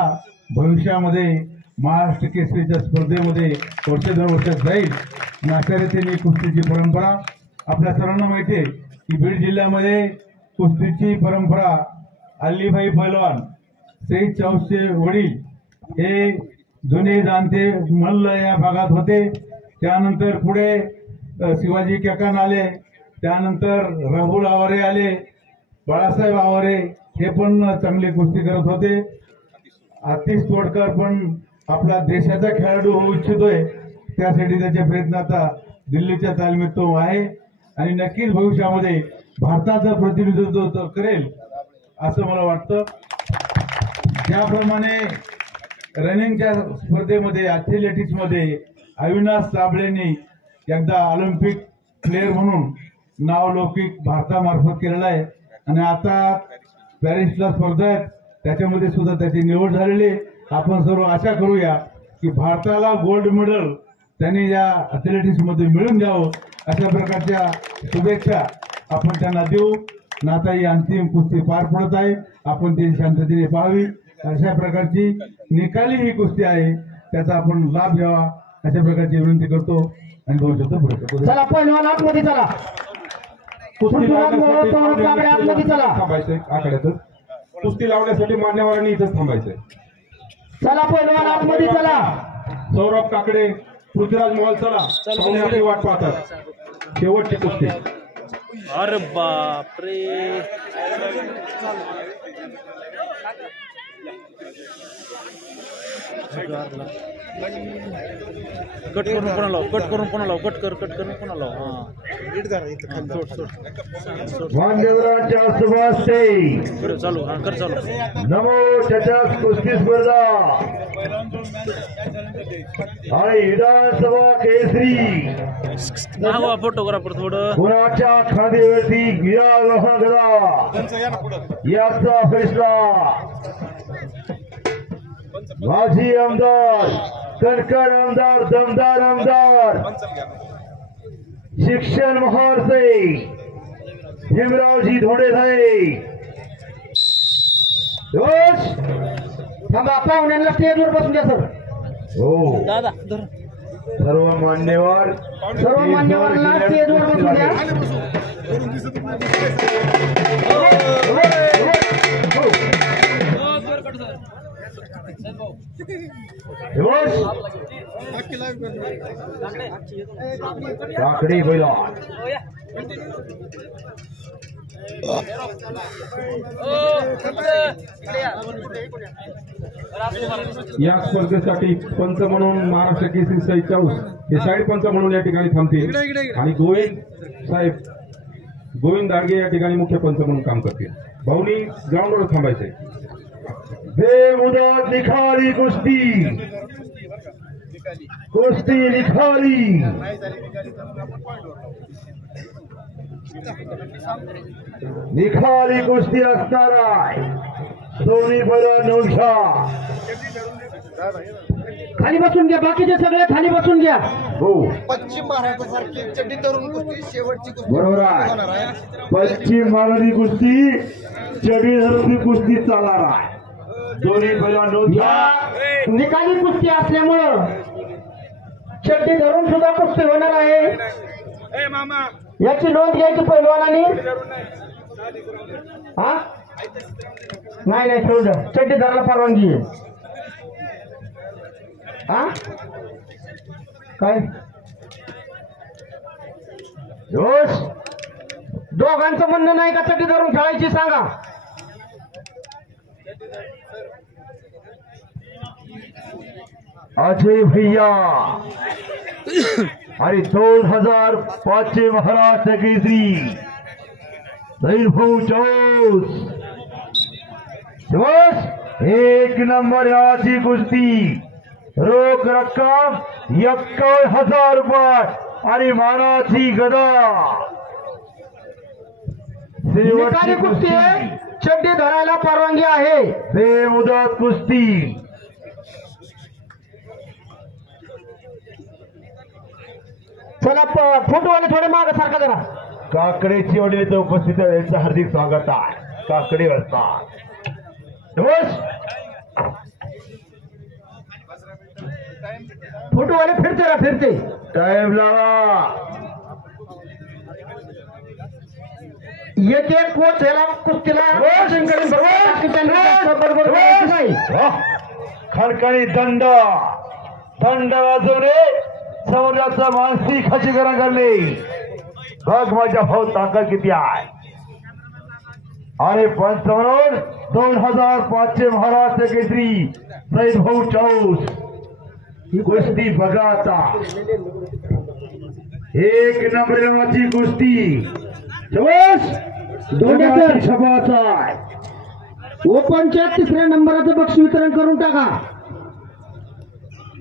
भविष्यामध्ये महाराष्ट्र केसरीच्या स्पर्धेमध्ये वर्षात जाईल. आणि अशा रीतीने कुस्तीची परंपरा आपल्या सर्वांना माहिती आहे की बीड जिल्ह्यामध्ये कुस्तीची परंपरा अल्लीभाई पैलवान, सईद चौसचे वडील हे जुने जाणते मल्ल या भागात होते. त्यानंतर पुढे शिवाजी केकान आले, त्यानंतर राहुल आवारे आले, बाळासाहेब आवारे हे पण चांगली कुस्ती करत होते. आतिश तोडकर पण आपला देशाचा खेळाडू होऊ इच्छितोय, त्यासाठी त्याचे प्रयत्न आता दिल्लीच्या तालमीत तो आहे आणि नक्कीच भविष्यामध्ये भारताचं प्रतिनिधित्व करेल असं मला वाटतं. त्याप्रमाणे रनिंगच्या स्पर्धेमध्ये ॲथलेटिक्समध्ये अविनाश साबळेंनी एकदा ऑलिम्पिक प्लेअर म्हणून नावलौकिक भारतामार्फत केलेला आहे आणि आता पॅरिसला स्पर्धा आहेत त्याच्यामध्ये सुद्धा त्याची निवड झालेली आहे. आपण सर्व आशा करूया की भारताला गोल्ड मेडल त्यांनी या ॲथलेटिक्समध्ये मिळवून द्यावं अशा प्रकारच्या शुभेच्छा आपण त्यांना देऊ. आणि आता ही अंतिम कुस्ती पार पडत आहे, आपण ती शांततेने पाहावी. अशा प्रकारची निकाली ही कुस्ती आहे, त्याचा आपण लाभ घ्यावा अशा प्रकारची विनंती करतो आणि दोन शब्द पुढे करतो. चला पहिलवान आतमध्ये चला. आतमध्ये चला. थांबायचंय आखाड्यातच. कुस्ती लावण्यासाठी मान्यवरांनी इथंच थांबायचंय. चला पहिलवान आतमध्ये चला. सौरभ काकडे, पृथ्वीराज मोहोळ चला. पाहुणे आपली वाट पाहतात. शेवटची कुस्ती. अरे बापरे. कट करून पुन्हा लाव, कट करून पुन्हा लाव, कट करून पुन्हा लाव. मान्यवरांच्या शुभास्ते चालू कर चालू. नमो चषक कुस्ती स्पर्धा आणि विधानसभा केसरी नावा फोटोग्राफर थोडं कुणाच्या खांद्यावरती गिरा गदा याचा फैसला माजी आमदार, कणखर आमदार, दमदार आमदार, शिक्षण महारसे भीमरावजी धोंडे साहेब. थांबा, पाहुण्यांना स्टेजवर बसून द्या सर. हो, दादा सर्व मान्यवर मान्यवरांना स्टेजवर बसून द्या. काकडी बैला या स्पर्धेसाठी पंच म्हणून महाराष्ट्र केसरी साई चौस हे साईड पंच म्हणून या ठिकाणी थांबतील आणि गोविंद दाडगे या ठिकाणी मुख्य पंच म्हणून काम करतील. भाऊनी ग्राउंडवर थांबायचे. बेमुदत निखारी कुस्ती निखारी निखारी कुस्ती असणार आहे. दोन्ही बैला नौशा खाली बसून घ्या. बाकीचे सगळे खाली बसून घ्या. हो, पश्चिम महाराष्ट्रासारखी चड्डी तरुण कुस्ती शेवटची कुस्ती बरोबर आहे. पश्चिम महाराष्ट्री कुस्ती चढी धरून कुस्ती चालणार आहे. दोन्ही बैला नौशा निकाली कुस्ती असल्यामुळं चड्डी धरून सुद्धा कुस्ती होणार आहे. याची नोंद घ्यायची पैलवानांनी. हा, नाही सोडलं. चड्डी धरायला परवानगी आहे. हा, काय जोश दोघांचं म्हणणं नाही का चड्डी धरून खेळायची? सांगा. अजय भैया आणि 2005 महाराष्ट्र केसरी भाऊ चौस. एक नंबर याची कुस्ती. रोख रक्कम 51,000 रुपये आणि मानाची गदा. निकाली कुस्ती आहे. चड्डी धरायला परवानगी आहे. बेमुदत कुस्ती. चला फोटोवाले थोडे मागे सारखा जरा. काकडेची वडील इथं उपस्थित आहे. यांचं हार्दिक स्वागत आहे. काकडे असतात. फोटोवाले फिरते टाइम लावा. एक एक कोच याला कुस्तीला बरोबर नाही. खडकाळी दंड वाजवणे समाजाचा मानसिक खचीकरण करणे. बघ माझ्या भाऊ ताकद किती आहे. आणि पंच म्हणून 2005 महाराष्ट्र केसरी सईद भाऊ चौस. कुस्ती बघा आता. एक नंबरची कुस्ती. दोन्ही शबाचा ओपनच्या 3ऱ्या नंबराचं बक्षीस वितरण करून टाका.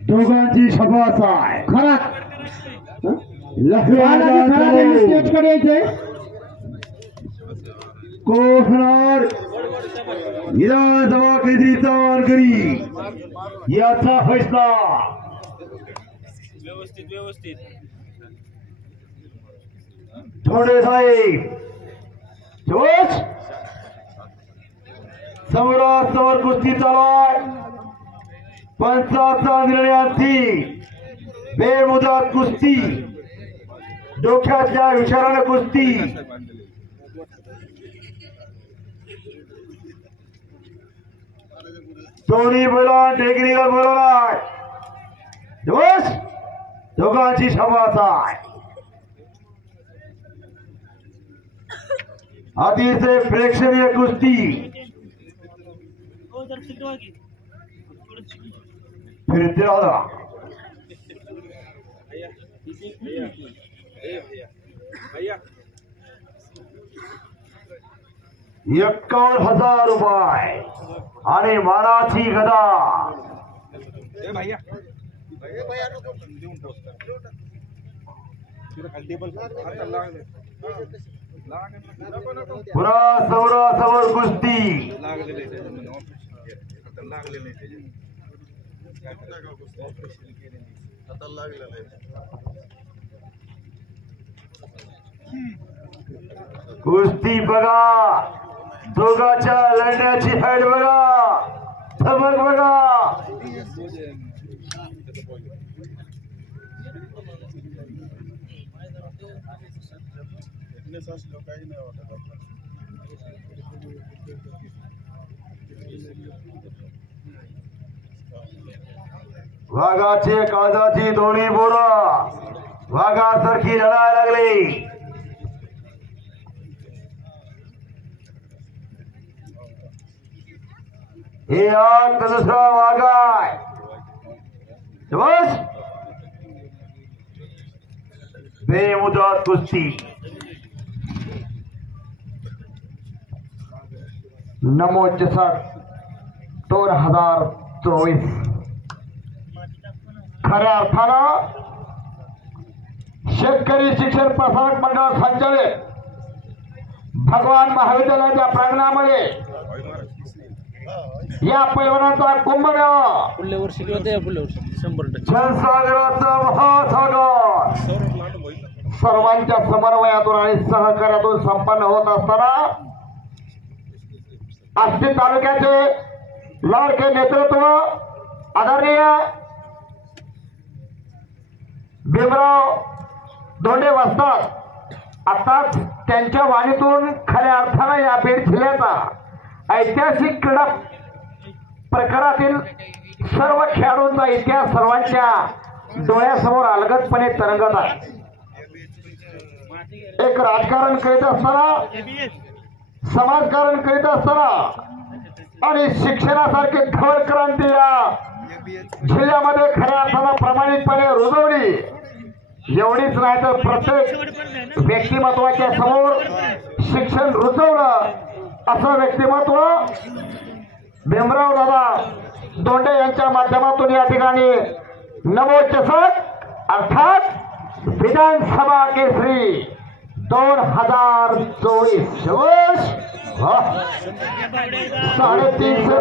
दोघांची शबास आहे. खरा लक्ष्मी स्टेजकडे यायचंय. कोकणार विधानसभा केसरीचा वारकरी याचा फैसला. व्यवस्थित व्यवस्थित. थोडे साहेब जोश समोरासमोर कुस्ती चालू आहे. पंचाचा निर्णयार्थी बेमुदत कुस्ती, डोक्याच्या विचारानं कुस्ती. दोन्ही बोला टेक्निकल बोलवलाय. जोश दोघांची शबास आहे. अतिशय प्रेक्षणीय कुस्ती. फिरते राहा. 51,000 रुपये आणि मानाची गदा. पुन्हा समोरासमोर कुस्ती. कुस्ती बघा, दोघांच्या लढण्याची हाईट बघा, धमक बघा. वाघाचे काळजाची दोन्ही बोरं वाघासारखी लढायला लागली. हे आग दुसरा वाघ आहे. बस बेमुदत कुस्ती. नमो जसर 2024 खऱ्या अर्थानं शेतकरी शिक्षण प्रसारक मंडळ संचालित भगवान महाविद्यालयाच्या प्रांगणामध्ये या पैलवानाचा कुंभमेळा पुढल्या वर्षी किंवा त्या पुढल्या वर्षी 100%. जनसागराचा महासागर सर्वांच्या समन्वयातून आणि सहकार्यातून संपन्न होत असताना आष्टी तालुक्याचे लाडके नेतृत्व आदरणीय भीमराव धोंडे वस्ताद. आताच त्यांच्या वाणीतून खऱ्या अर्थानं या बीड जिल्ह्याचा ऐतिहासिक क्रीडा प्रकारातील सर्व खेळाडूंचा इतिहास सर्वांच्या डोळ्यासमोर अलगदपणे तरंगत आहे. एक राजकारण करीत असताना, समाजकारण करीत असताना आणि शिक्षणासारखी खबर क्रांती या जिल्ह्यामध्ये खऱ्या अर्थानं प्रामाणिकपणे रुजवली. एवढीच नाही तर प्रत्येक व्यक्तिमत्वाच्या समोर शिक्षण रुजवलं असं व्यक्तिमत्व भीमराव दादा धोंडे यांच्या माध्यमातून या ठिकाणी नमो चषक अर्थात विधानसभा केसरी 2024 350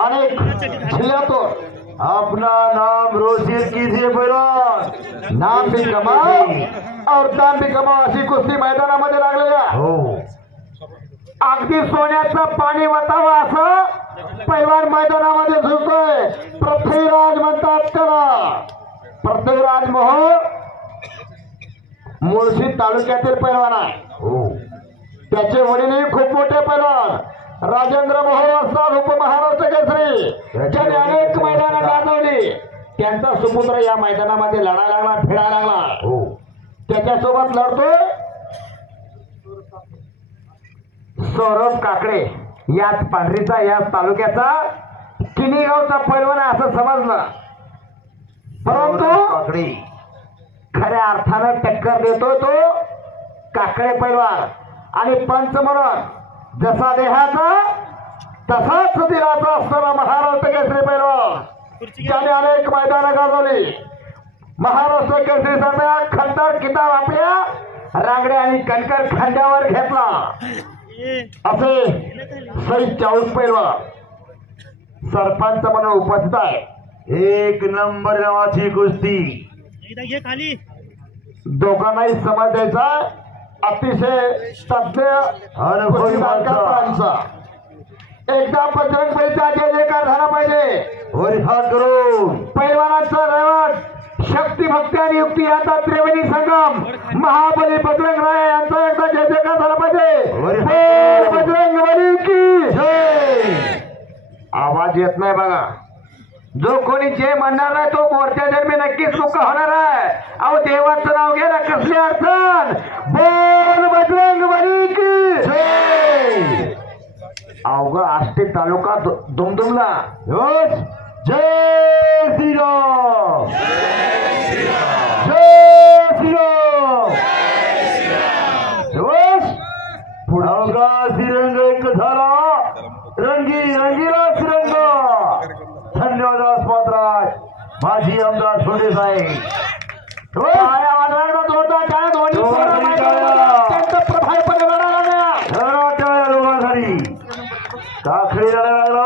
अनेक जिल्ह्यातून अपना नाम रोशन कीजिए बलवान. नाम भी कमाओ और दाम भी कमाओ अशी कुस्ती मैदानामध्ये लागलेल्या. अगदी सोन्याचं पाणी वाटावं असं पैलवान मैदानामध्ये झुकतोय. पृथ्वीराज म्हणतात त्याला. पृथ्वीराज मोहोळ मुळशी तालुक्यातील पैलवान आहे. त्याचे वडीलही खूप मोठे पैलवान राजेंद्र मोहोळ असतात, उपमहाराष्ट्र केसरी, ज्यांनी अनेक मैदानं गाजवली. त्यांचा सुपुत्र या मैदानामध्ये लढायला लागला, फिरायला लागला. त्याच्यासोबत लढतोय सौरभ काकडे. याच पांढरीचा, याच तालुक्याचा किनीगावचा पैलवान असं समजलं, परंतु खऱ्या अर्थानं टक्कर देतोय तो काकडे पैलवान. आणि पंच म्हणून जसा देहाचा तसाच दिलाचा असणारा महाराष्ट्र केसरी पैलवान ज्याने अनेक मैदानं गाजवली. महाराष्ट्र केसरी संघा खंडर किताब आपल्या रांगडे आणि कणकर खांद्यावर घेतला. असे 44 पैलवान सरपंच म्हणून उपस्थित आहे. एक नंबर नावाची कुस्ती दोघांनाही समज द्यायचा. अतिशय तज्ञ अनुभवी माणसांचा एकदा बजरंग बलीचा जयकार झाला पाहिजे. हरिहात करून पैलवानांचा रैवत शक्ती भक्ती आणि युक्ती यांचा त्रिवेणी संगम महाबली बजरंग राय यांचा एकदा जयकार झाला पाहिजे. बजरंग बली की जय. आवाज येत नाही बघा. जो कोणी जे म्हणणार नाही तो मोर्चा दरम्यान नक्कीच चुका होणार आहे. अहो देवाचं नाव घ्या ना कसले अडचण. बोल बजरंग बली की जय. अवघा आष्टी तालुका दुमदुमला जय श्रीराम जय श्रीराम. अवघा श्रीरंग एक झाला रंगी रंगीला श्रीरंग. धन्यवाद आस्पादराज माजी आमदार सोडे साहेब. प्रभावीपणे लढा लोकांसाठी काखळी लढा लागला.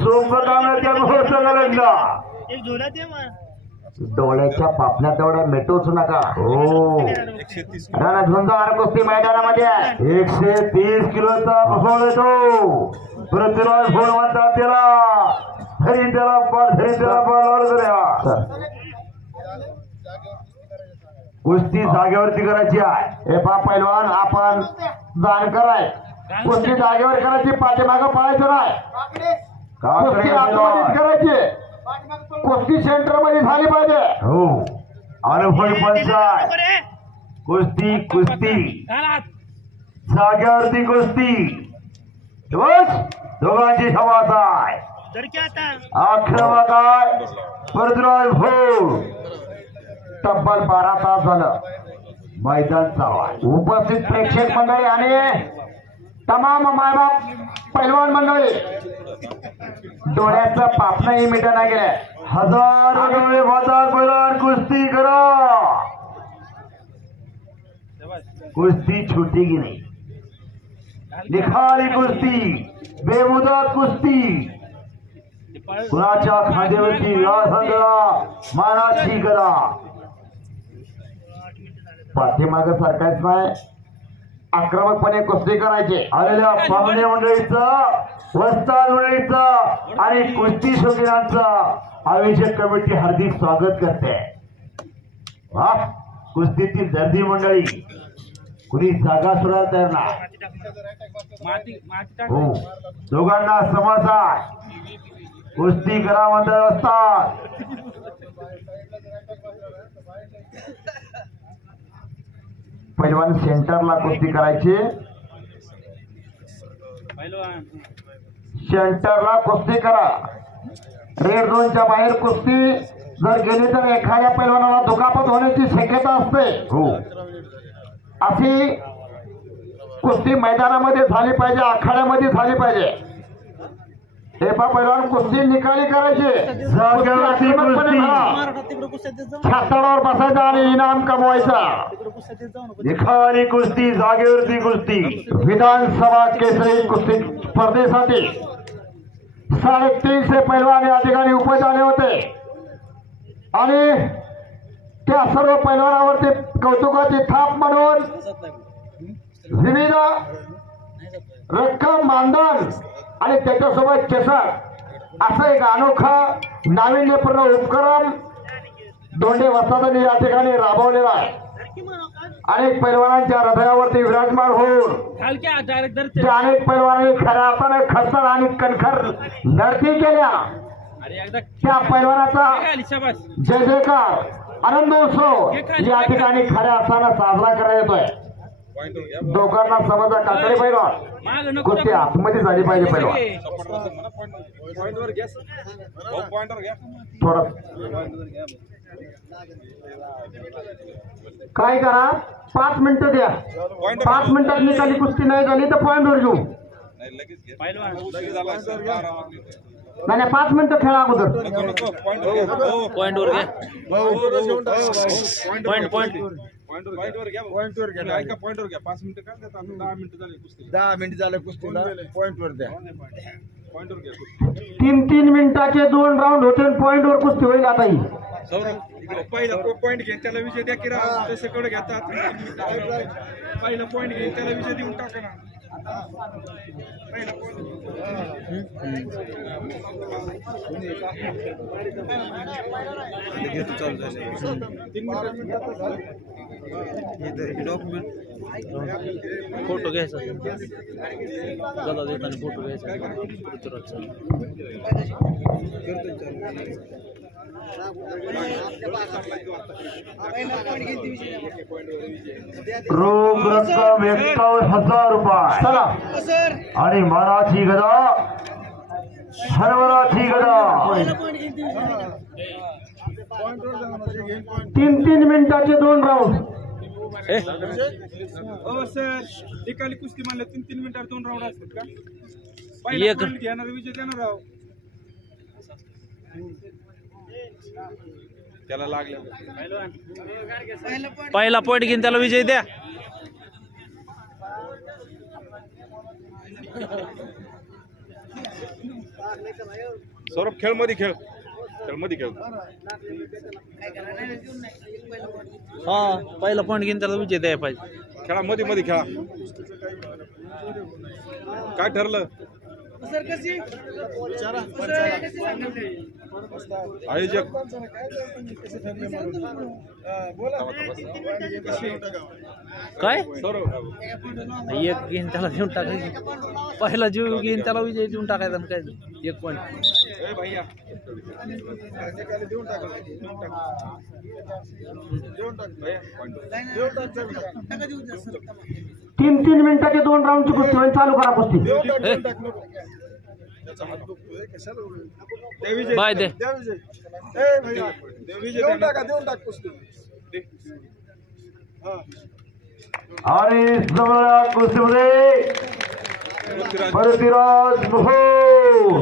सोमकाम्याच्या लढला. डोळ्याच्या पापण्या तेवढ्या मिटूच नका. हो रणझुंजार कुस्ती मैदानामध्ये 130 किलोचा फोन येतो. पृथ्वीराज फोन म्हणतात त्याला धरी त्याला कुस्ती जागेवरती करायची आहे. हे पा पैलवान आपण जाणकार आहे. कुस्ती जागेवर करायची पाठीमागं पळायचं नाही. कुस्ती आतमध्येच करायची. कुस्ती सेंटर मध्ये झाली पाहिजे. हो अनुभवी पंच आहे. कुस्ती कुस्ती जागेवरती कुस्ती दोघांची समास आहे. आक्रमक आहे पृथ्वीराज भाऊ. तब्बल 12 तास झालं मैदान चालू आहे. उपस्थित प्रेक्षक मंडळी आणि तमाम मायबाप पैलवान मंडळी डोळ्याचं पापणही मिटायला गेलंय. हजारो डोळे वाचार पैलवान कुस्ती करा. कुस्ती छुटी की नाही. निखारी कुस्ती बेमुदत कुस्ती कुणाच्या खांद्यावरती मानाची करा. पाठीमागं सरकायच नाही. आक्रमकपणे कुस्ती करायचे. आलेल्या पाहुणे मंडळीचं वस्ताद मंडळीचं आणि कुस्ती शौकीनांचं आयोजक कमिटी हार्दिक स्वागत करते. कुस्तीतील दर्दी मंडळी कुणी जागा सुद्धा तयार नाही. हो दोघांना समास आहे. कुस्ती करा म्हणतात असतात. पैलवान सेंटरला कुस्ती करायची. सेंटरला कुस्ती करा. रेड झोनच्या बाहेर कुस्ती जर गेली तर एखाद्या पैलवानाला दुखापत होण्याची शक्यता असते. हो अशी कुस्ती मैदानामध्ये झाली पाहिजे. आखाड्यामध्ये झाली पाहिजे. हे पैलवान कुस्ती निकाली करायची. छाताडावर बसायचा आणि इनाम कमवायचा. निखारी कुस्ती जागेवरती कुस्ती. विधानसभा केसरी कुस्ती स्पर्धेसाठी 350 पैलवान या ठिकाणी उपस्थित आले होते आणि त्या सर्व पैलवानावरती कौतुकाची थाप म्हणून विविध रक्कम मानधन आणि त्याच्यासोबत चषक असं एक अनोखा नाविन्यपूर्ण उपक्रम दोंडे वस्तादांनी या ठिकाणी राबवलेला आहे. अनेक पैलवानांच्या हृदयावरती विराजमान होऊन अनेक पैलवानांनी खऱ्या अर्थाने खडतर आणि कणखर लढती केल्या. त्या पैलवानाचा जय जयकार आनंदोत्सव या ठिकाणी खऱ्या अर्थानं साजरा करण्यात येतोय. दोघांना समजा काकडे पैलवान कुस्ती आतमध्ये झाली पाहिजे. पैलवान थोडं काय करा 5 मिनिटं द्या. 5 मिनिटात निकाली कुस्ती नाही झाली तर पॉईंटवर घेऊ. नाही 5 मिनिटं खेळा अगोदर. पॉईंटवर घ्या. पॉईंटवर घ्या. ऐका पॉईंटवर घ्या. 5 मिनिटं काय देतात? 10 मिनिटं झाले कुस्ती. 10 मिनिटं झाले कुस्तीला. पॉईंटवर द्या. पॉईंटवर घ्या. 3 मिनिटाचे 2 राऊंड होते. पॉईंटवर कुस्ती होईल आता ही. पहिला पॉईंट घेऊन त्याला विजय द्या की तसे कडे घेतात. पहिला पॉईंट घेऊन त्याला विजय देऊन टाका ना. फोटो घ्यायचा गदा देताना फोटो घ्यायचा. रोख रक्कम 51,000 रुपये. चला आणि मराठी गदा हरभराची गदा 3 मिनिटाचे 2 राऊंड. सर निकाली कुस्ती म्हणलं 3 मिनिटात 2 राऊंड असतात का? एक घेणार विजय देणार राव. त्याला लागलं. पहिला पॉईंट घेऊन त्याला विजय द्या. सौरभ खेळ मध्ये खेळ. मध्ये खेळ. हा पहिला पॉईंट घेऊन त्याला विजय द्यायला पाहिजे. खेळा मध्ये खेळा. काय ठरलं? आयोजक काय एक घेऊन त्याला देऊन टाकायचं. पहिला जीव घेऊन त्याला विजय देऊन टाकायचा. काय 1 पॉईंट. भैया 3 मिनिटाचे 2 राऊंडची कुस्ती होईल. चालू करा कुस्ती. बाय दे. आणि समोर कुस्तीमध्ये पृथ्वीराज मोहोळ.